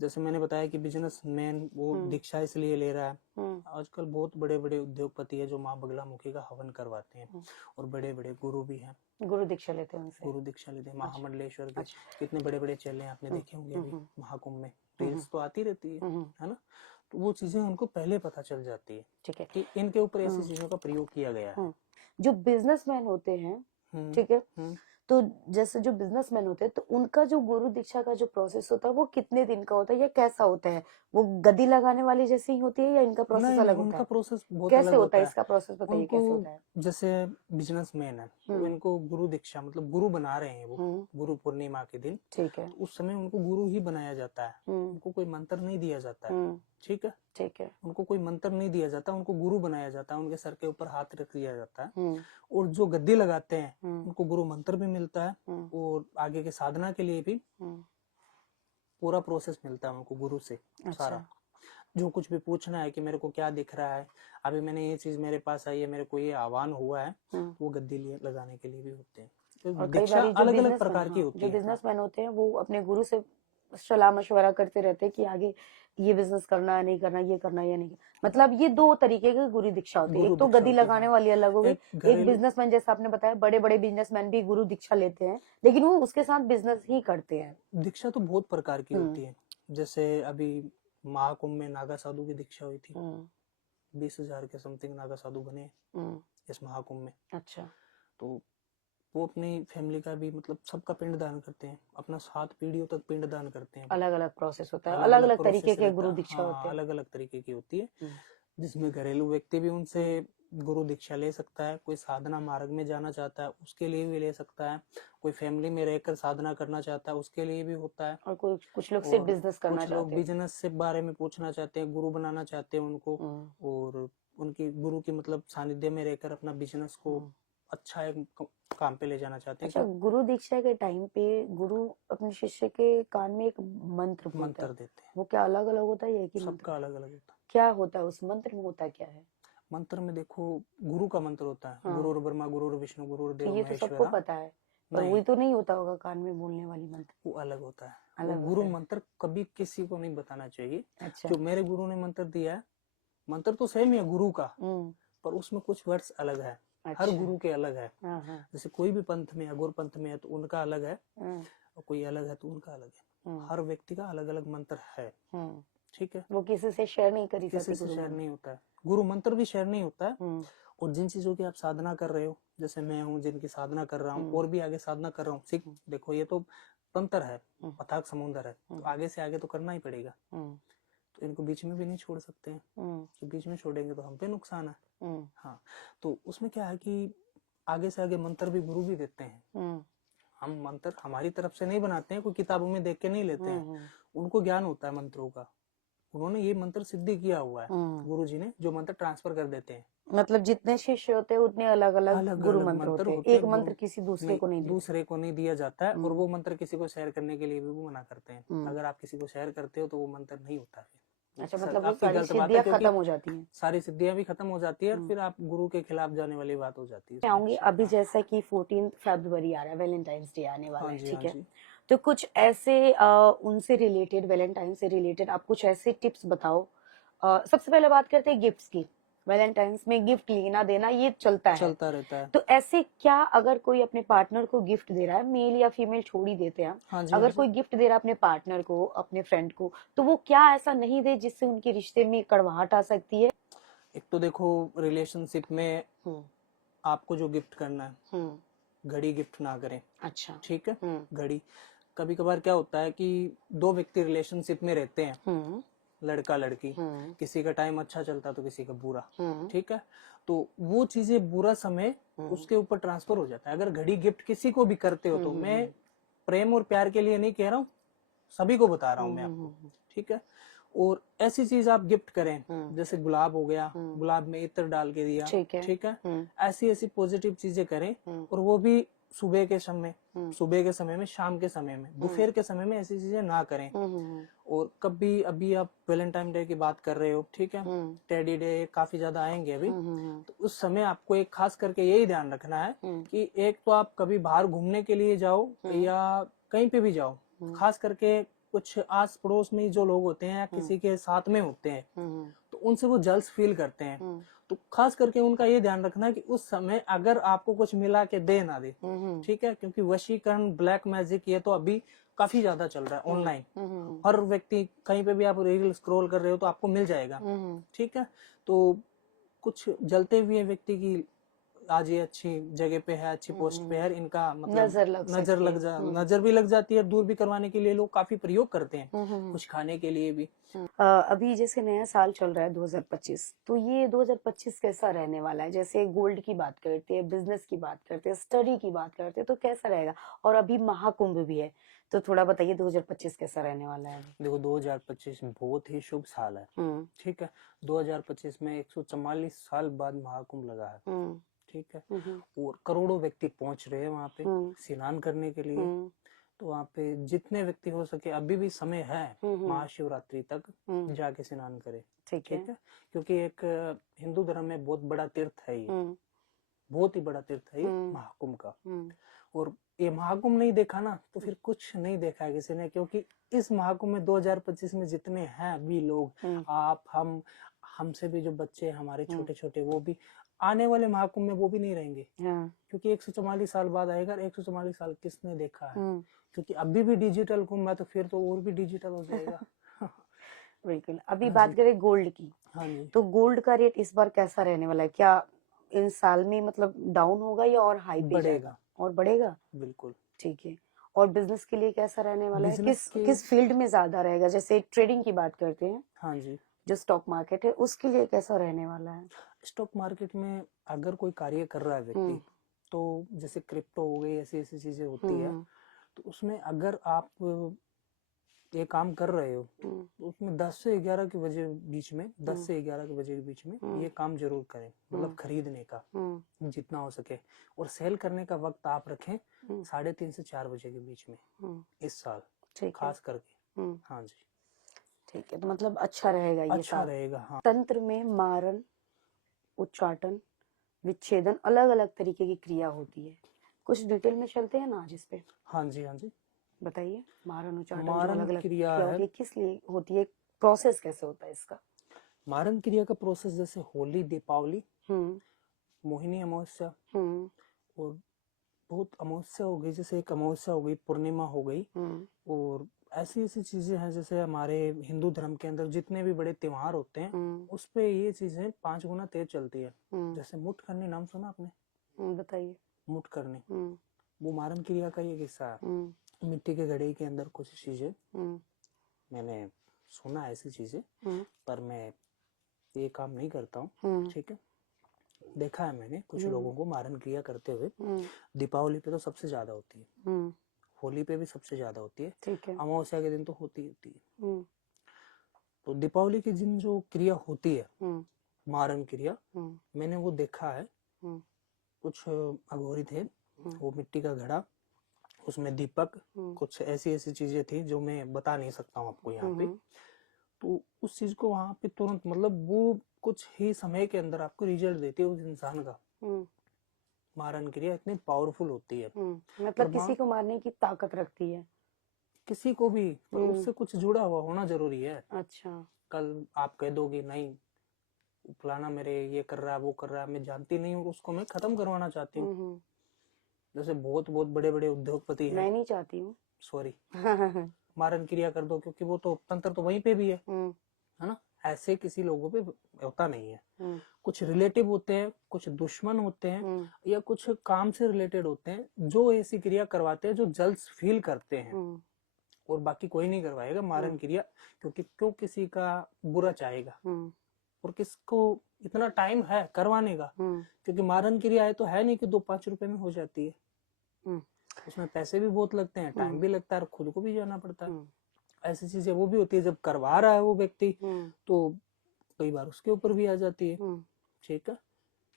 जैसे मैंने बताया कि बिजनेसमैन वो दीक्षा इसलिए ले रहा है। आजकल बहुत बड़े बड़े उद्योगपति है जो माँ बगलामुखी का हवन करवाते हैं और बड़े बड़े गुरु भी हैं, गुरु दीक्षा लेते हैं उनसे। गुरु दीक्षा लेते हैं। महामंडलेश्वर के कितने बड़े बड़े चेले हैं, आपने देखे होंगे अभी महाकुंभ में, रील्स तो आती रहती है ना, तो वो चीजें उनको पहले पता चल जाती है, ठीक है, कि इनके ऊपर ऐसी चीजों का प्रयोग किया गया है। जो बिजनेसमैन होते हैं, ठीक है, तो जैसे जो बिजनेसमैन होते हैं तो उनका जो गुरु दीक्षा का जो प्रोसेस होता है वो कितने दिन का होता है या कैसा होता है? वो गद्दी लगाने वाली जैसी ही होती है या इनका प्रोसेस अलग होता उनका है? प्रोसेस बहुत कैसे अलग होता है? इसका प्रोसेस बताइए कैसे होता है? जैसे बिजनेसमैन है तो इनको गुरु दीक्षा मतलब गुरु बना रहे हैं वो गुरु पूर्णिमा के दिन, ठीक है, तो उस समय उनको गुरु ही बनाया जाता है, उनको कोई मंत्र नहीं दिया जाता है, ठीक है, ठीक है, उनको कोई मंत्र नहीं दिया जाता, उनको गुरु बनाया जाता है, उनके सर के ऊपर हाथ रख दिया जाता है और जो गद्दी लगाते हैं उनको गुरु मंत्र भी मिलता है और आगे के साधना के लिए भी पूरा प्रोसेस मिलता है उनको गुरु से। सारा जो कुछ भी पूछना है कि मेरे को क्या दिख रहा है, अभी मैंने ये चीज मेरे पास आई है, मेरे को ये आह्वान हुआ है, वो गद्दी लगाने के लिए भी होते हैं। तो दीक्षा अलग अलग प्रकार की होती है। जो बिजनेसमैन होते हैं वो अपने गुरु से सलाह मशवरा करते रहते हैं कि आगे ये बिजनेस करना है नहीं करना, ये करना या नहीं, मतलब ये दो तरीके की गुरु दीक्षा होती है। एक तो गद्दी लगाने वाली अलग हो गई, एक बिजनेसमैन जैसा आपने बताया बड़े बड़े बिजनेसमैन भी गुरु दीक्षा लेते हैं लेकिन वो उसके साथ बिजनेस ही करते हैं। दीक्षा तो बहुत प्रकार की होती है, जैसे अभी महाकुंभ में नागा साधु की दीक्षा हुई थी, 20,000 के समथिंग नागा साधु बने इस महाकुंभ में। अच्छा, तो वो अपनी फैमिली का भी मतलब सबका पिंड दान करते हैं, अपना 7 पीढ़ियों तक पिंड दान करते हैं। अलग अलग प्रोसेस होता है, अलग अलग तरीके के गुरु दीक्षा होते हैं, अलग अलग तरीके की होती है, जिसमें घरेलू व्यक्ति भी उनसे गुरु दीक्षा ले सकता है, कोई साधना मार्ग में जाना चाहता है उसके लिए भी ले सकता है, कोई फैमिली में रहकर साधना करना चाहता है उसके लिए भी होता है, और कुछ लोग सिर्फ बिजनेस करना चाहते हैं, कुछ लोग बिजनेस से बारे में पूछना चाहते हैं, गुरु बनाना चाहते हैं उनको, और उनकी गुरु की मतलब सानिध्य में रहकर अपना बिजनेस को अच्छा एक काम पे ले जाना चाहते हैं। अच्छा, गुरु दीक्षा के टाइम पे गुरु अपने शिष्य के कान में एक मंत्र देते हैं, वो क्या अलग अलग होता है या एक ही? सबका अलग अलग होता है। क्या होता है उस मंत्र में, होता क्या है? मंत्र में देखो गुरु का मंत्र होता है, गुरुर ब्रह्मा गुरुर विष्णु गुरुर देव महेश्वरा। ये तो सबको पता है, पर वही तो नहीं होता होगा कान में बोलने वाली मंत्र, वो अलग होता है। अलग गुरु मंत्र कभी किसी को नहीं बताना चाहिए। अच्छा, जो मेरे गुरु ने मंत्र दिया है, मंत्र तो सेम ही है गुरु का, पर उसमें कुछ वर्ड्स अलग है। अच्छा। हर गुरु के अलग है। जैसे कोई भी पंथ में अगुर पंथ में है तो उनका अलग है और कोई अलग है तो उनका अलग है, हर व्यक्ति का अलग अलग मंत्र है, ठीक है, वो किसी से शेयर नहीं करी, किसी से शेयर नहीं होता है, गुरु मंत्र भी शेयर नहीं होता है। और जिन चीजों की आप साधना कर रहे हो, जैसे मैं हूँ जिनकी साधना कर रहा हूँ और भी आगे साधना कर रहा हूँ, सीख देखो ये तो तंत्र है, अथाक समुद्र है, तो आगे से आगे तो करना ही पड़ेगा, तो इनको बीच में भी नहीं छोड़ सकते हैं, तो बीच में छोड़ेंगे तो हम पे नुकसान है। हाँ, तो उसमें क्या है कि आगे से आगे मंत्र भी गुरु भी देते हैं, हम मंत्र हमारी तरफ से नहीं बनाते हैं, कोई किताबों में देख के नहीं लेते हैं, उनको ज्ञान होता है मंत्रों का, उन्होंने ये मंत्र सिद्धि किया हुआ है गुरु जी ने, जो मंत्र ट्रांसफर कर देते हैं। मतलब जितने शिष्य होते हैं उतने अलग अलग गुरु मंत्र होते हैं, एक मंत्र किसी दूसरे को नहीं दिया जाता है, और वो मंत्र किसी को शेयर करने के लिए भी वो मना करते हैं, अगर आप किसी को शेयर करते हो तो वो मंत्र नहीं होता है। अच्छा, मतलब वो सारी सिद्धियां खत्म हो जाती हैं, सारी सिद्धियां भी खत्म हो जाती है और फिर आप गुरु के खिलाफ जाने वाली बात हो जाती है। आऊंगी अभी, जैसा कि 14 फरवरी आ रहा है, वैलेंटाइंस डे आने वाला है, ठीक है, तो कुछ ऐसे उनसे रिलेटेड, वैलेंटाइन से रिलेटेड आप कुछ ऐसे टिप्स बताओ। सबसे पहले बात करते हैं गिफ्ट्स की। वैलेंटाइंस में गिफ्ट लेना देना ये चलता रहता है, तो ऐसे क्या अगर कोई अपने पार्टनर को गिफ्ट दे रहा है, मेल या फीमेल छोड़ ही देते हैं, अगर कोई गिफ्ट दे रहा है अपने पार्टनर को, अपने फ्रेंड को, तो वो क्या ऐसा नहीं दे जिससे उनके रिश्ते में कड़वाहट आ सकती है? एक तो देखो रिलेशनशिप में आपको जो गिफ्ट करना है, घड़ी गिफ्ट ना करें। अच्छा, ठीक है, घड़ी कभी कभार क्या होता है कि दो व्यक्ति रिलेशनशिप में रहते हैं, लड़का लड़की, किसी का टाइम अच्छा चलता तो किसी का बुरा, ठीक है, तो वो चीजें बुरा समय उसके ऊपर ट्रांसफर हो जाता है। अगर घड़ी गिफ्ट किसी को भी करते हो तो मैं प्रेम और प्यार के लिए नहीं कह रहा हूँ, सभी को बता रहा हूँ मैं आपको, ठीक है, और ऐसी चीज आप गिफ्ट करें, जैसे गुलाब हो गया, गुलाब में इत्र डाल के दिया, ठीक है, ऐसी ऐसी पॉजिटिव चीजें करें। और वो भी सुबह के समय में, शाम के समय में, दोपहर के समय में ऐसी चीजें ना करें। और कभी, अभी आप वैलेंटाइन डे की बात कर रहे हो, ठीक है, टेडी डे काफी ज्यादा आएंगे अभी, तो उस समय आपको एक खास करके यही ध्यान रखना है कि एक तो आप कभी बाहर घूमने के लिए जाओ या कहीं पे भी जाओ, खास करके कुछ आस पड़ोस में जो लोग होते हैं या किसी के साथ में होते हैं, तो उनसे वो जल्स फील करते हैं। तो खास करके उनका ये ध्यान रखना है कि उस समय अगर आपको कुछ मिला के दे ना दे, ठीक है, क्योंकि वशीकरण, ब्लैक मैजिक, ये तो अभी काफी ज्यादा चल रहा है ऑनलाइन। हर व्यक्ति कहीं पे भी आप रील स्क्रॉल कर रहे हो तो आपको मिल जाएगा, ठीक है। तो कुछ जलते हुए व्यक्ति की आज ये अच्छी जगह पे है, अच्छी पोस्ट पे है, इनका मतलब नजर भी लग जाती है, दूर भी करवाने के लिए लोग काफी प्रयोग करते हैं, कुछ खाने के लिए भी। अभी जैसे नया साल चल रहा है 2025, तो ये 2025 कैसा रहने वाला है? जैसे गोल्ड की बात करते हैं, बिजनेस की बात करते हैं, स्टडी की बात करते हैं, तो कैसा रहेगा? और अभी महाकुंभ भी है, तो थोड़ा बताइए 2025 कैसा रहने वाला है? देखो 2025 बहुत ही शुभ साल है, ठीक है। 2025 में 144 साल बाद महाकुंभ लगा है, ठीक है, और करोड़ों व्यक्ति पहुंच रहे हैं वहां पे स्नान करने के लिए। तो वहाँ पे जितने व्यक्ति हो सके, अभी भी समय है महाशिवरात्रि तक जाके स्नान करें, ठीक है, क्योंकि एक हिंदू धर्म में बहुत बड़ा तीर्थ है ये, बहुत ही बड़ा तीर्थ है ये महाकुंभ का। और ये महाकुंभ नहीं देखा ना तो फिर कुछ नहीं देखा है किसी ने, क्योंकि इस महाकुंभ में 2025 में जितने हैं अभी लोग, आप, हम, हमसे भी जो बच्चे हमारे छोटे छोटे, वो भी आने वाले महाकुंभ में वो भी नहीं रहेंगे, क्योंकि 144 साल बाद आएगा। 144 साल किसने देखा है? क्योंकि अभी भी डिजिटल कुंभ है, तो फिर तो और भी डिजिटल हो जाएगा। बिल्कुल। अभी बात करें गोल्ड की, तो गोल्ड का रेट इस बार कैसा रहने वाला है? क्या इन साल में मतलब डाउन होगा या और हाई पे बढ़ेगा? और बढ़ेगा, बिल्कुल, ठीक है। और बिजनेस के लिए कैसा रहने वाला है? किस फील्ड में ज्यादा रहेगा? जैसे ट्रेडिंग की बात करते हैं, हाँ जी, जो स्टॉक मार्केट है, उसके लिए कैसा रहने वाला है? स्टॉक मार्केट में अगर कोई कार्य कर रहा है व्यक्ति, तो जैसे क्रिप्टो हो गई, ऐसी ऐसी चीजें होती है, तो उसमें अगर आप ये काम कर रहे हो तो उसमें 10 से 11 के बजे बीच में, 10 से 11 के बजे के बीच में ये काम जरूर करें, मतलब खरीदने का जितना हो सके। और सेल करने का वक्त आप रखें 3:30 से 4 बजे के बीच में इस साल, खास करके। हाँ जी, ठीक है। तो मतलब अच्छा रहेगा ये अच्छा रहेगा। हाँ, तंत्र में मारण, उच्चाटन, विच्छेदन, अलग अलग तरीके की क्रिया होती है, कुछ डिटेल में चलते हैं ना आज इस पे? हाँ जी, हाँ जी, बताइए। मारण उच्चाटन मारण अलग अलग क्रिया होती है, किस लिए होती है? प्रोसेस कैसे होता है इसका? मारण क्रिया का प्रोसेस जैसे होली, दीपावली, मोहिनी अमावस्या, और बहुत अमावस्या हो गई, जैसे एक अमावस्या हो गई, पूर्णिमा हो गई, और ऐसी ऐसी चीजें हैं। जैसे हमारे हिंदू धर्म के अंदर जितने भी बड़े त्योहार होते हैं, उस पे ये चीजें 5 गुना तेज चलती है। जैसे मुठ करनी, नाम सुना आपने? बताइए। मुठ करनी, वो मारण क्रिया का ही एक हिस्सा है। मिट्टी के घड़े के अंदर कुछ चीजें, मैंने सुना ऐसी चीजें, पर मैं ये काम नहीं करता हूँ, ठीक है। देखा है मैंने कुछ लोगों को मारण क्रिया करते हुए। दीपावली पे तो सबसे ज्यादा होती है, होली पे भी सबसे ज्यादा होती है, ठीक है। अमावस्या के दिन तो होती है। तो दीपावली के दिन जो क्रिया होती है, मारण क्रिया, मैंने वो देखा है। कुछ अघोरी थे, वो मिट्टी का घड़ा, उसमें दीपक, कुछ ऐसी ऐसी चीजें थी जो मैं बता नहीं सकता हूँ आपको यहाँ पे। तो उस चीज को वहां पे तुरंत, मतलब वो कुछ ही समय के अंदर आपको रिजल्ट देती है उस इंसान का। मारण क्रिया इतनी पावरफुल होती है, मतलब किसी को मारने की ताकत रखती है, किसी को भी, पर उससे कुछ जुड़ा हुआ होना जरूरी है। अच्छा। कल आप कह दोगे नहीं फलाना मेरे ये कर रहा है, वो कर रहा है, मैं जानती नहीं हूँ, उसको मैं खत्म करवाना चाहती हूँ। जैसे बहुत बहुत बड़े बड़े उद्योगपति हैं, मैं नहीं चाहती हूँ, सॉरी, मारण क्रिया कर दो, क्योंकि वो तो तंत्र तो वहीं पे भी है ना। ऐसे किसी लोगों पे होता नहीं है। कुछ रिलेटिव होते हैं, कुछ दुश्मन होते हैं, या कुछ काम से रिलेटेड होते हैं जो ऐसी क्रिया करवाते हैं, जो जल्द फील करते हैं, और बाकी कोई नहीं करवाएगा मारण क्रिया। क्योंकि क्यों किसी का बुरा चाहेगा, और किसको इतना टाइम है करवाने का? क्योंकि मारण क्रिया है तो है नहीं कि 2-5 रुपए में हो जाती है, उसमें पैसे भी बहुत लगते हैं, टाइम भी लगता है, और खुद को भी जाना पड़ता है। ऐसी चीजें वो भी होती है। जब करवा रहा है वो व्यक्ति तो कई बार उसके ऊपर भी आ जाती है। ठीक है।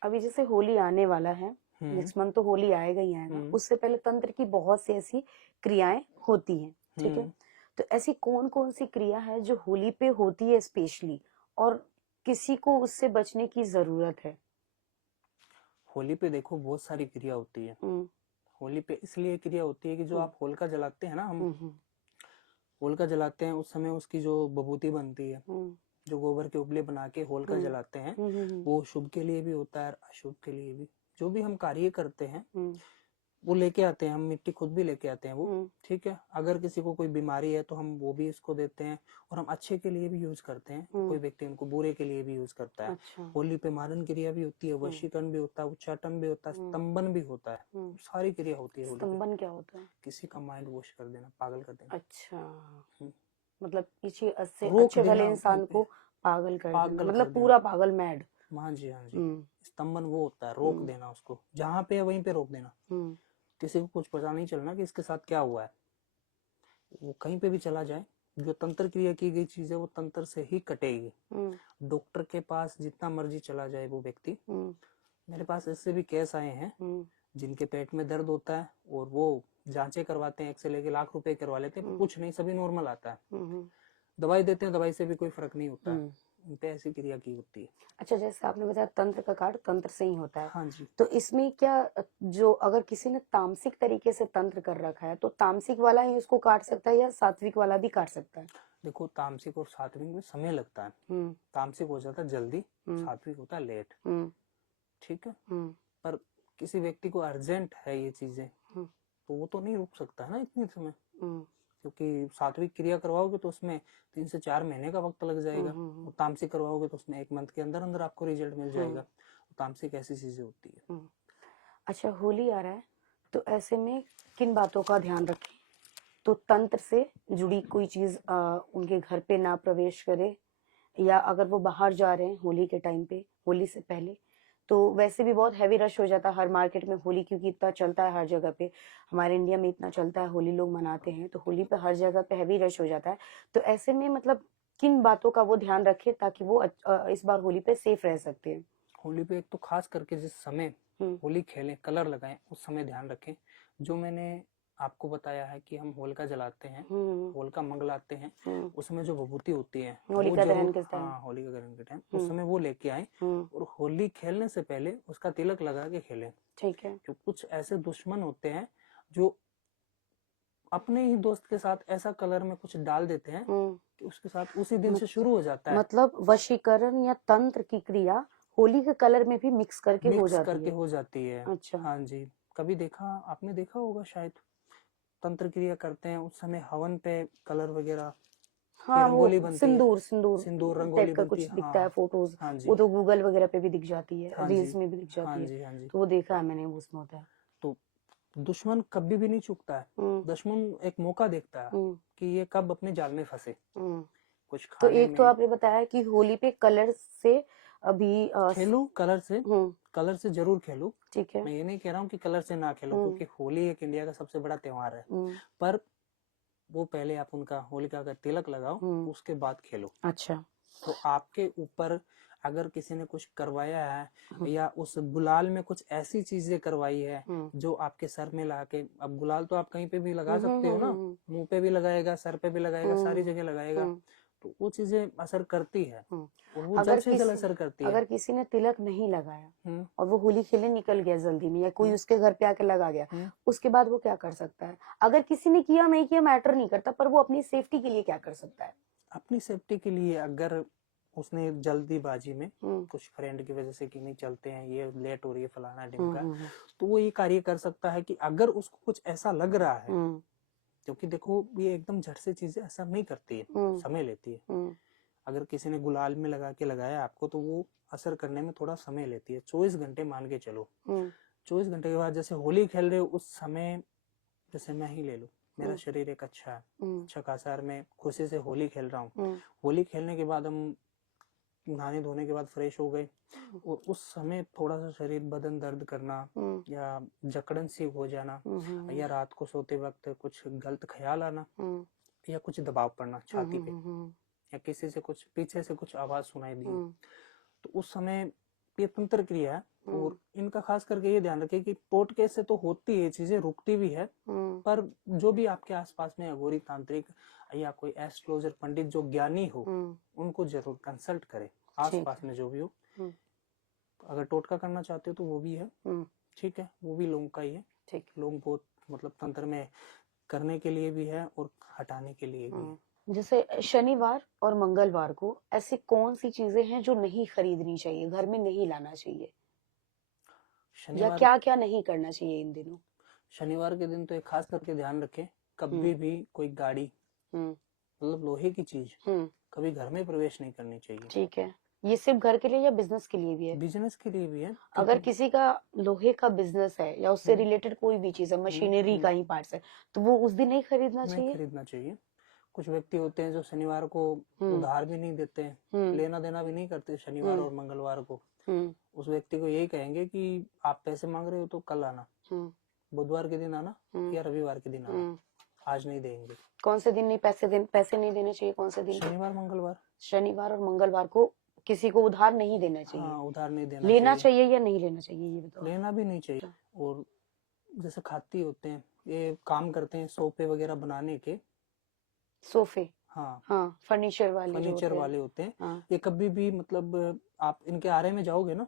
अभी जैसे होली आने वाला है, नेक्स्ट मंथ तो होली आएगा ही आएगा, उससे पहले तंत्र की बहुत सी ऐसी क्रियाएं होती हैं, ठीक है। तो ऐसी कौन कौन सी क्रिया है जो होली पे होती है स्पेशली, और किसी को उससे बचने की जरूरत है? होली पे देखो बहुत सारी क्रिया होती है। होली पे इसलिए क्रिया होती है कि जो आप होलिका जलाते हैं ना, हम होलिका जलाते हैं उस समय उसकी जो बभूति बनती है, जो गोबर के उपले बना के होलिका जलाते हैं, वो शुभ के लिए भी होता है, अशुभ के लिए भी। जो भी हम कार्य करते हैं वो लेके आते हैं, हम मिट्टी खुद भी लेके आते हैं वो, ठीक है। अगर किसी को कोई बीमारी है तो हम वो भी इसको देते हैं, और हम अच्छे के लिए भी यूज करते हैं। कोई व्यक्ति उनको बुरे के लिए भी यूज करता है। अच्छा। होली पे मारन क्रिया भी होती है, वशीकरण भी होता है, उच्चाटन भी होता है, स्तंभन भी होता है, सारी क्रिया होती है। स्तंभन क्या होता है? किसी का माइंड वॉश कर देना, पागल कर देना। अच्छा, मतलब किसी रोक अच्छे भले देना इंसान को पागल कर देना, पागल मतलब कर पूरा देना। पागल, मैड। हाँ जी, हाँ जी। स्तंभन वो होता है, रोक देना उसको, जहाँ पे है वहीं पे रोक देना। किसी को कुछ पता नहीं चलना कि इसके साथ क्या हुआ है। वो कहीं पे भी चला जाए, जो तंत्र क्रिया की गई चीज है वो तंत्र से ही कटेगी। डॉक्टर के पास जितना मर्जी चला जाए वो व्यक्ति, मेरे पास ऐसे भी केस आए हैं जिनके पेट में दर्द होता है और वो जांचें करवाते हैं, एक्सरे लेके लाख रुपए करवा लेते हैं, कुछ नहीं, सभी नॉर्मल आता है। दवाई देते हैं, दवाई से भी कोई फर्क नहीं होता है। उन पे ऐसी क्रिया की होती है। अच्छा, जैसे आपने बताया तंत्र का कार्य तंत्र से ही होता है। हाँ जी। तो इसमें क्या, जो अगर किसी ने तामसिक तरीके से तंत्र कर रखा है तो तामसिक वाला ही उसको काट सकता है या सात्विक वाला भी काट सकता है? देखो, तामसिक और सात्विक में समय लगता है। तामसिक हो जाता है जल्दी, सात्विक होता है लेट। ठीक है। पर किसी व्यक्ति को अर्जेंट है ये चीजें, तो वो तो नहीं रुक सकता है ना इतने समय, क्योंकि सात्विक क्रिया करवाओगे तो उसमें 3 से 4 महीने का वक्त लग जाएगा, और तामसिक करवाओगे तो उसमें 1 मंथ के अंदर अंदर आपको रिजल्ट मिल जाएगा। तामसिक ऐसी चीजें होती है। अच्छा, होली आ रहा है तो ऐसे में किन बातों का ध्यान रखें? तो तंत्र से जुड़ी कोई चीज उनके घर पे ना प्रवेश करे, या अगर वो बाहर जा रहे हैं होली के टाइम पे, होली से पहले, तो वैसे भी बहुत हैवी रश हो जाता है हर मार्केट में होली, क्योंकि इतना चलता है हर जगह पे, हमारे इंडिया में इतना चलता है, होली लोग मनाते हैं, तो होली पे हर जगह पे हैवी रश हो जाता है। तो ऐसे में मतलब किन बातों का वो ध्यान रखे ताकि वो इस बार होली पे सेफ रह सकते हैं? होली पे एक तो खास करके जिस समय होली खेलें, कलर लगाएं, उस समय ध्यान रखें। जो मैंने आपको बताया है कि हम होलिका जलाते हैं, होलिका मंगलाते हैं, उसमें जो विभूति होती है होलिका दहन के टाइम, हाँ, होलिका दहन के टाइम उस समय वो लेके आए, और होली खेलने से पहले उसका तिलक लगा के खेलें। ठीक है। जो कुछ ऐसे दुश्मन होते हैं जो अपने ही दोस्त के साथ ऐसा कलर में कुछ डाल देते हैं कि उसके साथ उसी दिन से शुरू हो जाता है। मतलब वशीकरण या तंत्र की क्रिया होली के कलर में भी मिक्स करके हो जाती है। अच्छा। हाँ जी, कभी देखा, आपने देखा होगा शायद, तंत्र क्रिया करते हैं उस समय हवन पे कलर वगैरह, हाँ, रंगोली वो बनती है, सिंदूर रंगोली टाइप का बनती कुछ है। दिखता है, फोटोज, हाँ जी, वो तो गूगल वगैरह पे भी दिख जाती है, हाँ रील्स जी, में भी दिख हाँ जाती जी, है, हाँ जी। तो वो देखा है मैंने, उसमें होता है। तो दुश्मन कभी भी नहीं चूकता है। दुश्मन एक मौका देखता है कि ये कब अपने जाल में फंसे कुछ तो खाने एक तो आपने बताया कि होली पे कलर से अभी खेलो, कलर से जरूर खेलो। ठीक है। मैं ये नहीं कह रहा हूँ कि कलर से ना खेलो, क्योंकि होली एक इंडिया का सबसे बड़ा त्योहार है, पर वो पहले आप उनका होलिका का तिलक लगाओ, उसके बाद खेलो। अच्छा। तो आपके ऊपर अगर किसी ने कुछ करवाया है या उस गुलाल में कुछ ऐसी चीजें करवाई है जो आपके सर में लगा के, अब गुलाल तो आप कहीं पे भी लगा सकते हो ना, मुंह पे भी लगाएगा, सर पे भी लगाएगा, सारी जगह लगाएगा, तो वो चीजें असर करती है, और वो जल्द से जल्द असर करती है। अगर किसी ने तिलक नहीं लगाया और वो होली खेलने निकल गया जल्दी में, या कोई उसके घर पे आके लगा गया, उसके बाद वो क्या कर सकता है? अगर किसी ने किया नहीं किया मैटर नहीं करता, पर वो अपनी सेफ्टी के लिए क्या कर सकता है? अपनी सेफ्टी के लिए अगर उसने जल्दीबाजी में कुछ फ्रेंड की वजह से कि नहीं चलते हैं, ये लेट हो रही है, फलाना ढिमका, तो वो ये कार्य कर सकता है कि अगर उसको कुछ ऐसा लग रहा है, क्योंकि देखो ये एकदम झट से चीजें असर नहीं करती है, समय लेती है। अगर किसी ने गुलाल में लगा के लगाया आपको, तो वो असर करने में थोड़ा समय लेती है, 24 घंटे मान के चलो। 24 घंटे के बाद जैसे होली खेल रहे हो उस समय, जैसे मैं ही ले लूं, मेरा शरीर एक अच्छा है, अच्छा खासा, मैं खुशी से होली खेल रहा हूँ, होली खेलने के बाद हम नहाने धोने के बाद फ्रेश हो गए, और उस समय थोड़ा सा शरीर बदन दर्द करना या जकड़न सी हो जाना, या रात को सोते वक्त कुछ गलत ख्याल आना, या कुछ दबाव पड़ना छाती पे, या किसी से कुछ पीछे से कुछ आवाज सुनाई दी, तो उस समय ये तंत्र क्रिया है। और इनका खास करके ये ध्यान रखें कि टोटके से तो होती है चीजें, रुकती भी है, पर जो भी आपके आसपास में अघोरी तांत्रिक या कोई एस्ट्रोलॉजर पंडित जो ज्ञानी हो, उनको जरूर कंसल्ट करें, आसपास में जो भी हो। अगर टोटका करना चाहते हो तो वो भी है, ठीक है, वो भी लोग का ही है। ठीक, लोग बहुत मतलब तंत्र में करने के लिए भी है और हटाने के लिए भी है। जैसे शनिवार और मंगलवार को ऐसी कौन सी चीजें हैं जो नहीं खरीदनी चाहिए, घर में नहीं लाना चाहिए, या क्या क्या नहीं करना चाहिए इन दिनों? शनिवार के दिन तो एक खास करके ध्यान रखें, कभी भी कोई गाड़ी मतलब लोहे की चीज कभी घर में प्रवेश नहीं करनी चाहिए। ठीक है, ये सिर्फ घर के लिए या बिजनेस के लिए भी है? बिजनेस के लिए भी है। अगर किसी का लोहे का बिजनेस है या उससे रिलेटेड कोई भी चीज है, मशीनरी का ही पार्ट्स है, तो वो उस दिन नहीं खरीदना चाहिए? नहीं खरीदना चाहिए। कुछ व्यक्ति होते हैं जो शनिवार को उधार भी नहीं देते हैं, लेना देना भी नहीं करते शनिवार और मंगलवार को। उस व्यक्ति को यही कहेंगे कि आप पैसे मांग रहे हो तो कल आना, बुधवार के दिन आना या रविवार के दिन आना, आज नहीं देंगे। कौन से दिन नहीं पैसे नहीं देने चाहिए? कौन से दिन? शनिवार मंगलवार। शनिवार और मंगलवार को किसी को उधार नहीं देना चाहिए। हाँ, उधार नहीं देना लेना चाहिए या नहीं लेना चाहिए ये बताओ? लेना भी नहीं चाहिए। और जैसे खाती होते हैं, ये काम करते हैं सोफे वगैरह बनाने के, सोफे, हाँ फर्नीचर वाले होते हैं। हाँ। ये कभी भी मतलब आप इनके आरे में जाओगे ना,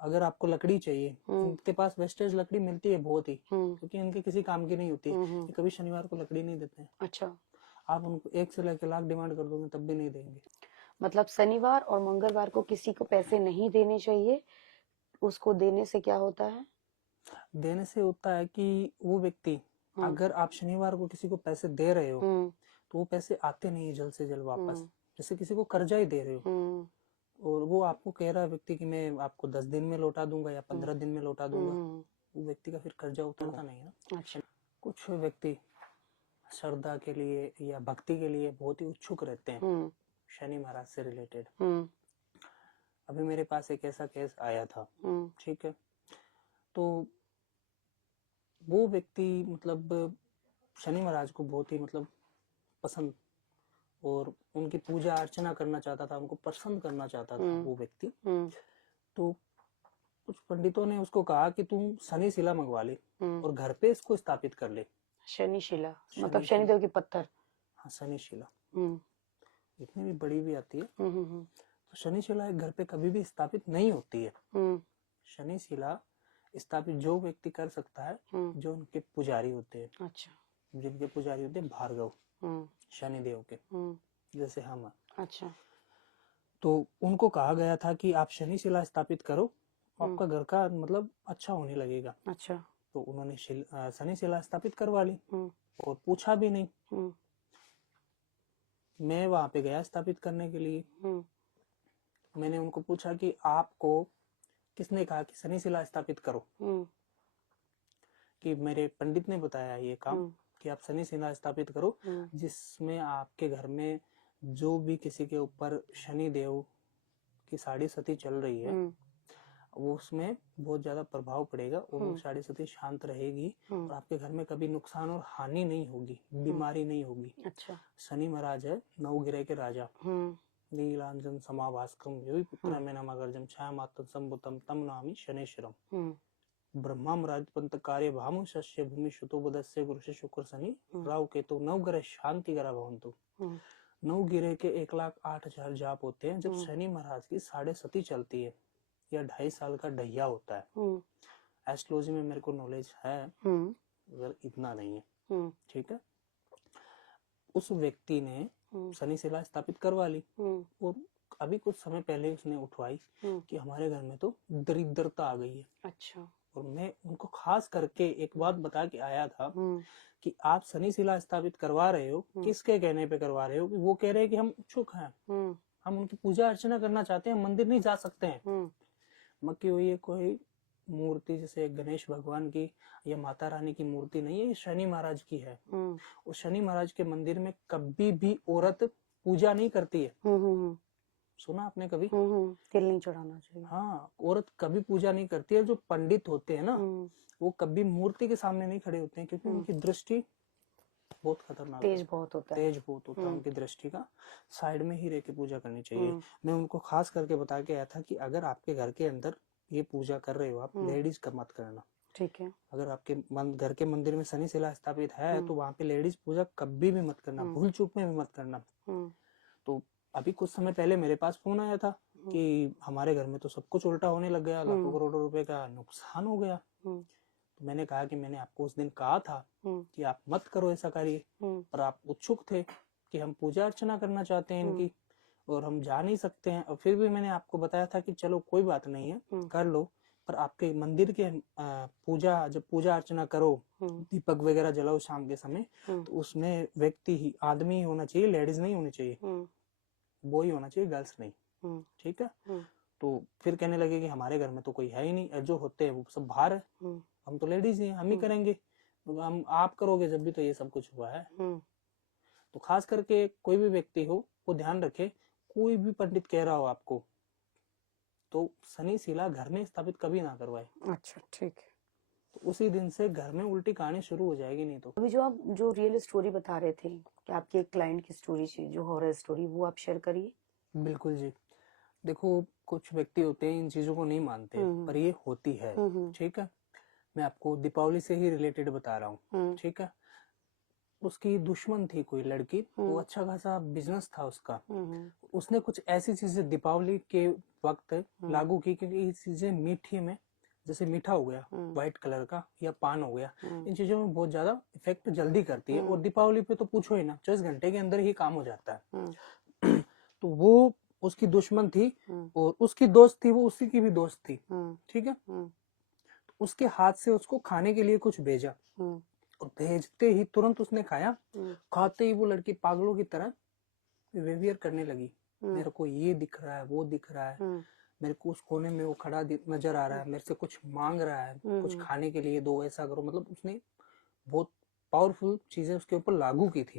अगर आपको लकड़ी चाहिए, इनके पास वेस्टेज लकड़ी मिलती है बहुत ही, क्योंकि इनके किसी काम की नहीं होती, ये कभी शनिवार को लकड़ी नहीं देते हैं। अच्छा, आप उनको 1 से लेकर लाख डिमांड कर दोगे तब भी नहीं देंगे। मतलब शनिवार और मंगलवार को किसी को पैसे नहीं देने चाहिए। उसको देने से क्या होता है? देने से होता है कि वो व्यक्ति, अगर आप शनिवार को किसी को पैसे दे रहे हो तो वो पैसे आते नहीं है जल्द से जल्द वापस। जैसे किसी को कर्जा ही दे रहे हो और वो आपको कह रहा है व्यक्ति कि मैं आपको 10 दिन में लौटा दूंगा या 15 दिन में लौटा दूंगा, वो व्यक्ति का फिर कर्जा उतरता नहीं है ना। अच्छा। कुछ व्यक्ति श्रद्धा के लिए या भक्ति के लिए बहुत ही उत्सुक रहते हैं शनि महाराज से रिलेटेड। अभी मेरे पास एक ऐसा केस आया था, ठीक है, तो वो व्यक्ति मतलब शनि महाराज को बहुत ही मतलब पसंद और उनकी पूजा अर्चना करना चाहता था, उनको प्रसन्न करना चाहता था वो व्यक्ति। तो कुछ पंडितों ने उसको कहा कि तुम शनि शिला मंगवा ले और घर पे इसको स्थापित कर ले। शनि शिला मतलब शनिदेव की पत्थर? हाँ, शनि शिला इतनी भी बड़ी भी आती है। तो शनि शिला एक घर पे कभी भी स्थापित नहीं होती है। शनि शिला स्थापित जो व्यक्ति कर सकता है जो उनके पुजारी होते हैं। अच्छा। जिनके पुजारी होते हैं भार्गव, शनिदेव के, जैसे हम। अच्छा। तो उनको कहा गया था कि आप शनि शिला स्थापित करो, आपका घर का मतलब अच्छा होने लगेगा। अच्छा। तो उन्होंने शनि शिला स्थापित करवा ली और पूछा भी नहीं। मैं वहां पे गया स्थापित करने के लिए। मैंने उनको पूछा कि आपको किसने कहा कि शनि शिला स्थापित करो? कि मेरे पंडित ने बताया ये काम कि आप शनि शिला स्थापित करो, जिसमें आपके घर में जो भी किसी के ऊपर शनि देव की साढ़े सती चल रही है वो उसमें बहुत ज्यादा प्रभाव पड़ेगा और वो साढ़े सती शांत रहेगी और आपके घर में कभी नुकसान और हानि नहीं होगी, बीमारी नहीं होगी। अच्छा। शनि महाराज है नवगिरह के राजा। नीलांजन समाभास्कम योगी पुत्र में नमागर्जम छायामात्रं संभुतम तम नामी शनेश्वरम। ब्रह्मा महाराज पंत कार्य भामु शस्य भूमि शुतो बदस्य गुरु शुक्र शनि राहु केतु नवग्रह शांति ग्रह भवन्तु। नवगिरह के 1,08,000 जाप होते हैं जब शनि महाराज की साढ़े सती चलती है या 2.5 साल का ढैया होता है। एस्ट्रोलॉजी में मेरे को नॉलेज है मगर इतना नहीं है, ठीक है। उस व्यक्ति ने शनि शिला स्थापित करवा ली और अभी कुछ समय पहले उसने उठवाई कि हमारे घर में तो दरिद्रता आ गई है। अच्छा। और मैं उनको खास करके एक बात बता के आया था कि आप शनि शिला स्थापित करवा रहे हो, किसके कहने पे करवा रहे हो? वो कह रहे हैं कि हम इच्छुक हैं, हम उनकी पूजा अर्चना करना चाहते हैं, मंदिर नहीं जा सकते हैं। मक्की हुई है कोई मूर्ति जैसे गणेश भगवान की या माता रानी की मूर्ति नहीं है, ये शनि महाराज की है। और शनि महाराज के मंदिर में कभी भी औरत पूजा नहीं करती है। सुना आपने कभी? तिल नहीं चढ़ाना चाहिए। हाँ, औरत कभी पूजा नहीं करती है। जो पंडित होते हैं ना वो कभी मूर्ति के सामने नहीं खड़े होते हैं क्योंकि उनकी दृष्टि बहुत खतरनाक तेज बहुत होता है। तेज बहुत होता है उनकी दृष्टि का। साइड में ही रह के पूजा करनी चाहिए। मैं उनको खास करके बता के आया था कि अगर आपके घर के अंदर ये पूजा कर रहे हो आप, लेडीज का मत करना। ठीक है। अगर आपके घर के मंदिर में शनि शिला स्थापित है तो वहां पे लेडीज पूजा कभी भी मत करना, भूल चूक में भी मत करना। तो अभी कुछ समय पहले मेरे पास फोन आया था कि हमारे घर में तो सब कुछ उल्टा होने लग गया, लाखों करोड़ों रुपए का नुकसान हो गया। तो मैंने कहा कि मैंने आपको उस दिन कहा था कि आप मत करो ऐसा कार्य, पर आप उत्सुक थे कि हम पूजा अर्चना करना चाहते हैं इनकी और हम जा नहीं सकते हैं, और फिर भी मैंने आपको बताया था कि चलो कोई बात नहीं है, कर लो, पर आपके मंदिर के पूजा जब पूजा अर्चना करो, दीपक वगैरह जलाओ शाम के समय, तो उसमें व्यक्ति ही, आदमी ही होना चाहिए, लेडीज नहीं होनी चाहिए, वो ही होना चाहिए, गर्ल्स नहीं। ठीक है। तो फिर कहने लगे कि हमारे घर में तो कोई है ही नहीं, जो होते हैं वो सब बाहर है, हम तो लेडीज ही हैं, हम ही करेंगे, तो हम आप करोगे जब भी तो ये सब कुछ हुआ है। तो खास करके कोई भी व्यक्ति हो वो ध्यान रखे, कोई भी पंडित कह रहा हो आपको तो शनि शिला घर में स्थापित कभी ना करवाए। अच्छा, ठीक है। तो उसी दिन से घर में उल्टी कहानी शुरू हो जाएगी। नहीं तो अभी जो आप जो रियल स्टोरी बता रहे थे कि आपके एक क्लाइंट की स्टोरी थी, जो हॉरर स्टोरी, वो आप शेयर करिए। बिल्कुल जी। देखो कुछ व्यक्ति होते हैं इन चीजों को नहीं मानते, पर ये होती है। ठीक है। मैं आपको दीपावली से ही रिलेटेड बता रहा हूँ। ठीक है। उसकी दुश्मन थी कोई लड़की, वो अच्छा खासा बिजनेस था उसका, उसने कुछ ऐसी चीजें दीपावली के वक्त लागू की, क्योंकि ये चीजें मीठी में, जैसे मीठा हो गया व्हाइट कलर का, या पान हो गया, इन चीजों में बहुत ज्यादा इफेक्ट जल्दी करती है, और दीपावली पे तो पूछो ही ना, 24 घंटे के अंदर ही काम हो जाता है। तो वो उसकी दुश्मन थी, और उसकी दोस्त थी, वो उसी की भी दोस्त थी। ठीक है। तो उसके हाथ से उसको खाने के लिए कुछ भेजा, और भेजते ही तुरंत उसने खाया। खाते ही वो लड़की पागलों की तरह बिहेवियर करने लगी, मेरे को ये दिख रहा है, वो दिख रहा है, मेरे को उस कोने में वो खड़ा नजर आ रहा है, मेरे से कुछ मांग रहा है, कुछ खाने के लिए दो, ऐसा करो, मतलब उसने बहुत पावरफुल चीजें उसके ऊपर लागू की थी।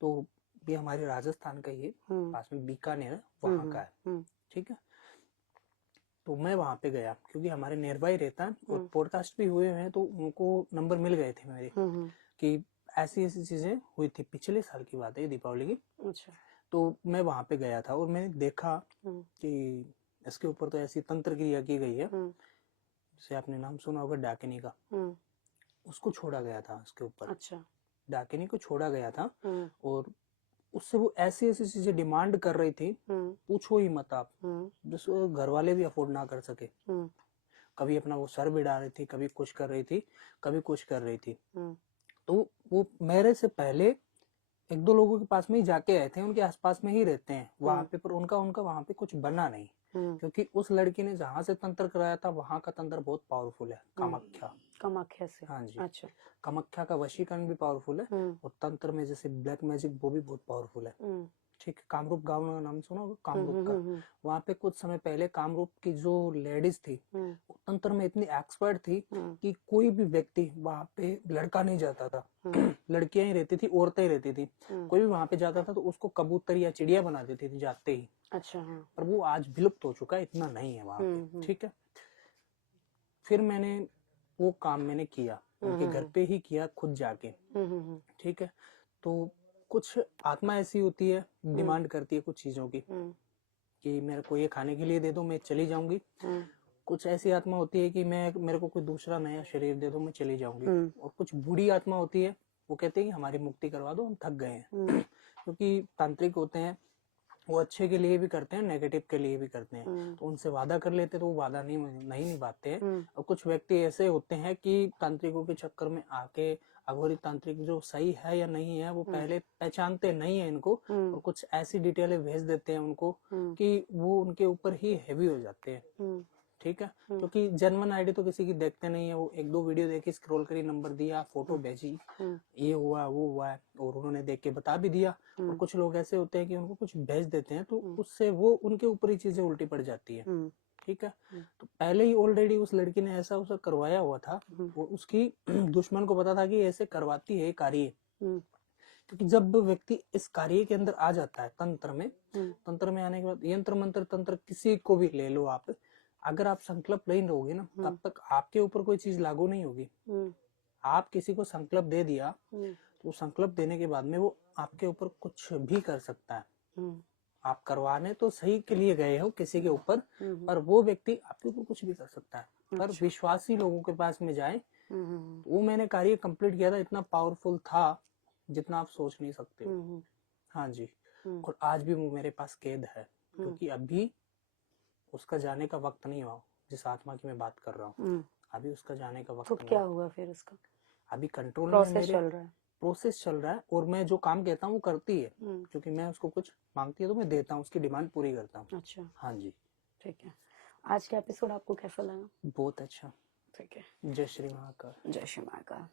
तो ये हमारे राजस्थान का, ये पास में बीकानेर है, वहां का है। ठीक है। तो मैं वहां पे गया, क्योंकि हमारे नियर बाय रहता है, और पॉडकास्ट भी हुए हैं, तो उनको नंबर मिल गए थे मेरे कि ऐसी ऐसी चीजें हुई थी। पिछले साल की बात है, दीपावली की। अच्छा। तो मैं वहां पे गया था, और मैंने देखा कि इसके ऊपर तो ऐसी तंत्र क्रिया की गई है, जैसे आपने नाम सुना होगा डाकिनी का, उसको छोड़ा गया था उसके ऊपर। अच्छा। डाकिनी को छोड़ा गया था, और उससे वो ऐसी ऐसी चीजें डिमांड कर रही थी, पूछो ही मत आप, जिसको घर वाले भी अफोर्ड ना कर सके। कभी अपना वो सर बिड़ा रही थी, कभी कुछ कर रही थी, कभी कुछ कर रही थी। तो वो मेरे से पहले एक दो लोगों के पास में ही जाके आए थे, उनके आसपास में ही रहते हैं वहां पे, पर उनका वहां पे कुछ बना नहीं, क्योंकि उस लड़की ने जहां से तंत्र कराया था, वहां का तंत्र बहुत पावरफुल है, कामाख्या से। हाँ जी। अच्छा। कामाख्या का वशीकरण भी पावरफुल है, और तंत्र में जैसे ब्लैक मैजिक, वो भी बहुत पावरफुल है। ठीक है। कामरूप गांव का नाम सुना होगा, कामरूप का। वहां पे कुछ समय पहले कामरूप की जो लेडीज थी, वो तंत्र में इतनी एक्सपर्ट थी कि कोई भी व्यक्ति वहां पे लड़का नहीं जाता था, लड़कियां ही रहती थी, औरतें ही रहती थी। कोई भी वहां पे जाता था तो उसको कबूतर या चिड़िया बना देती थी जाते ही। अच्छा। पर वो आज विलुप्त हो चुका है, इतना नहीं है वहां पे। ठीक है। फिर मैंने वो काम मैंने किया, उनके घर पे ही किया, खुद जाके। ठीक है। तो कुछ आत्मा ऐसी होती है, डिमांड करती है कुछ चीजों की, कि मेरे को ये खाने के लिए दे दो, मैं चली जाऊंगी। कुछ ऐसी आत्मा होती है कि मेरे को कोई दूसरा नया शरीर दे दो, मैं चली जाऊंगी। और कुछ बुरी आत्मा होती है, वो कहते हैं कि हमारी मुक्ति करवा दो, हम थक गए हैं। क्योंकि तांत्रिक होते हैं, वो अच्छे के लिए भी करते हैं, नेगेटिव के लिए भी करते हैं। तो उनसे वादा कर लेते तो वो वादा नहीं निभाते हैं। और कुछ व्यक्ति ऐसे होते हैं कि तांत्रिकों के चक्कर में आके, अघोरी तांत्रिक जो सही है या नहीं है वो पहले पहचानते नहीं है इनको, और कुछ ऐसी डिटेलें भेज देते हैं उनको कि वो उनके ऊपर ही हैवी हो जाते हैं। ठीक है। क्योंकि जनमन आईडी तो किसी की देखते नहीं है, वो एक दो वीडियो देखी, स्क्रॉल करी, नंबर दिया, फोटो भेजी, ये हुआ वो हुआ है, और उन्होंने देख के बता भी दिया। और कुछ लोग ऐसे होते हैं कि उनको कुछ भेज देते हैं, तो उससे वो उनके ऊपर ही चीजें उल्टी पड़ जाती है। ठीक है। तो पहले ही ऑलरेडी उस लड़की ने ऐसा उसे करवाया हुआ था, वो उसकी दुश्मन को पता था कि ऐसे करवाती है कार्य। क्योंकि जब व्यक्ति इस कार्य के अंदर आ जाता है, तंत्र में आने के बाद, यंत्र मंत्र तंत्र किसी को भी ले लो आप, अगर आप संकल्प नहीं रहोगे ना, तब तक आपके ऊपर कोई चीज लागू नहीं होगी। आप किसी को संकल्प दे दिया, तो तो संकल्प देने के बाद में वो आपके ऊपर कुछ भी कर सकता है। आप करवाने तो सही के लिए गए हो किसी के ऊपर, पर वो व्यक्ति आपके ऊपर कुछ भी कर सकता है। पर विश्वासी लोगों के पास में जाए, वो मैंने कार्य कंप्लीट किया था, इतना पावरफुल था जितना आप सोच नहीं सकते हो। हाँ जी। और आज भी वो मेरे पास कैद है, क्योंकि अभी उसका जाने का वक्त नहीं हुआ। जिस आत्मा की मैं बात कर रहा हूँ, अभी उसका जाने का वक्त तो नहीं क्या हुआ। हुआ फिर उसका? अभी कंट्रोल में प्रोसेस मेरे चल रहा है। प्रोसेस चल रहा है, और मैं जो काम कहता हूँ वो करती है, क्योंकि मैं उसको कुछ मांगती है तो मैं देता हूँ, उसकी डिमांड पूरी करता हूँ। अच्छा, हाँ जी। ठीक है। आज का एपिसोड आपको कैसा लगा? बहुत अच्छा। ठीक है। जय श्री महाकाल। जय श्री महाकाल।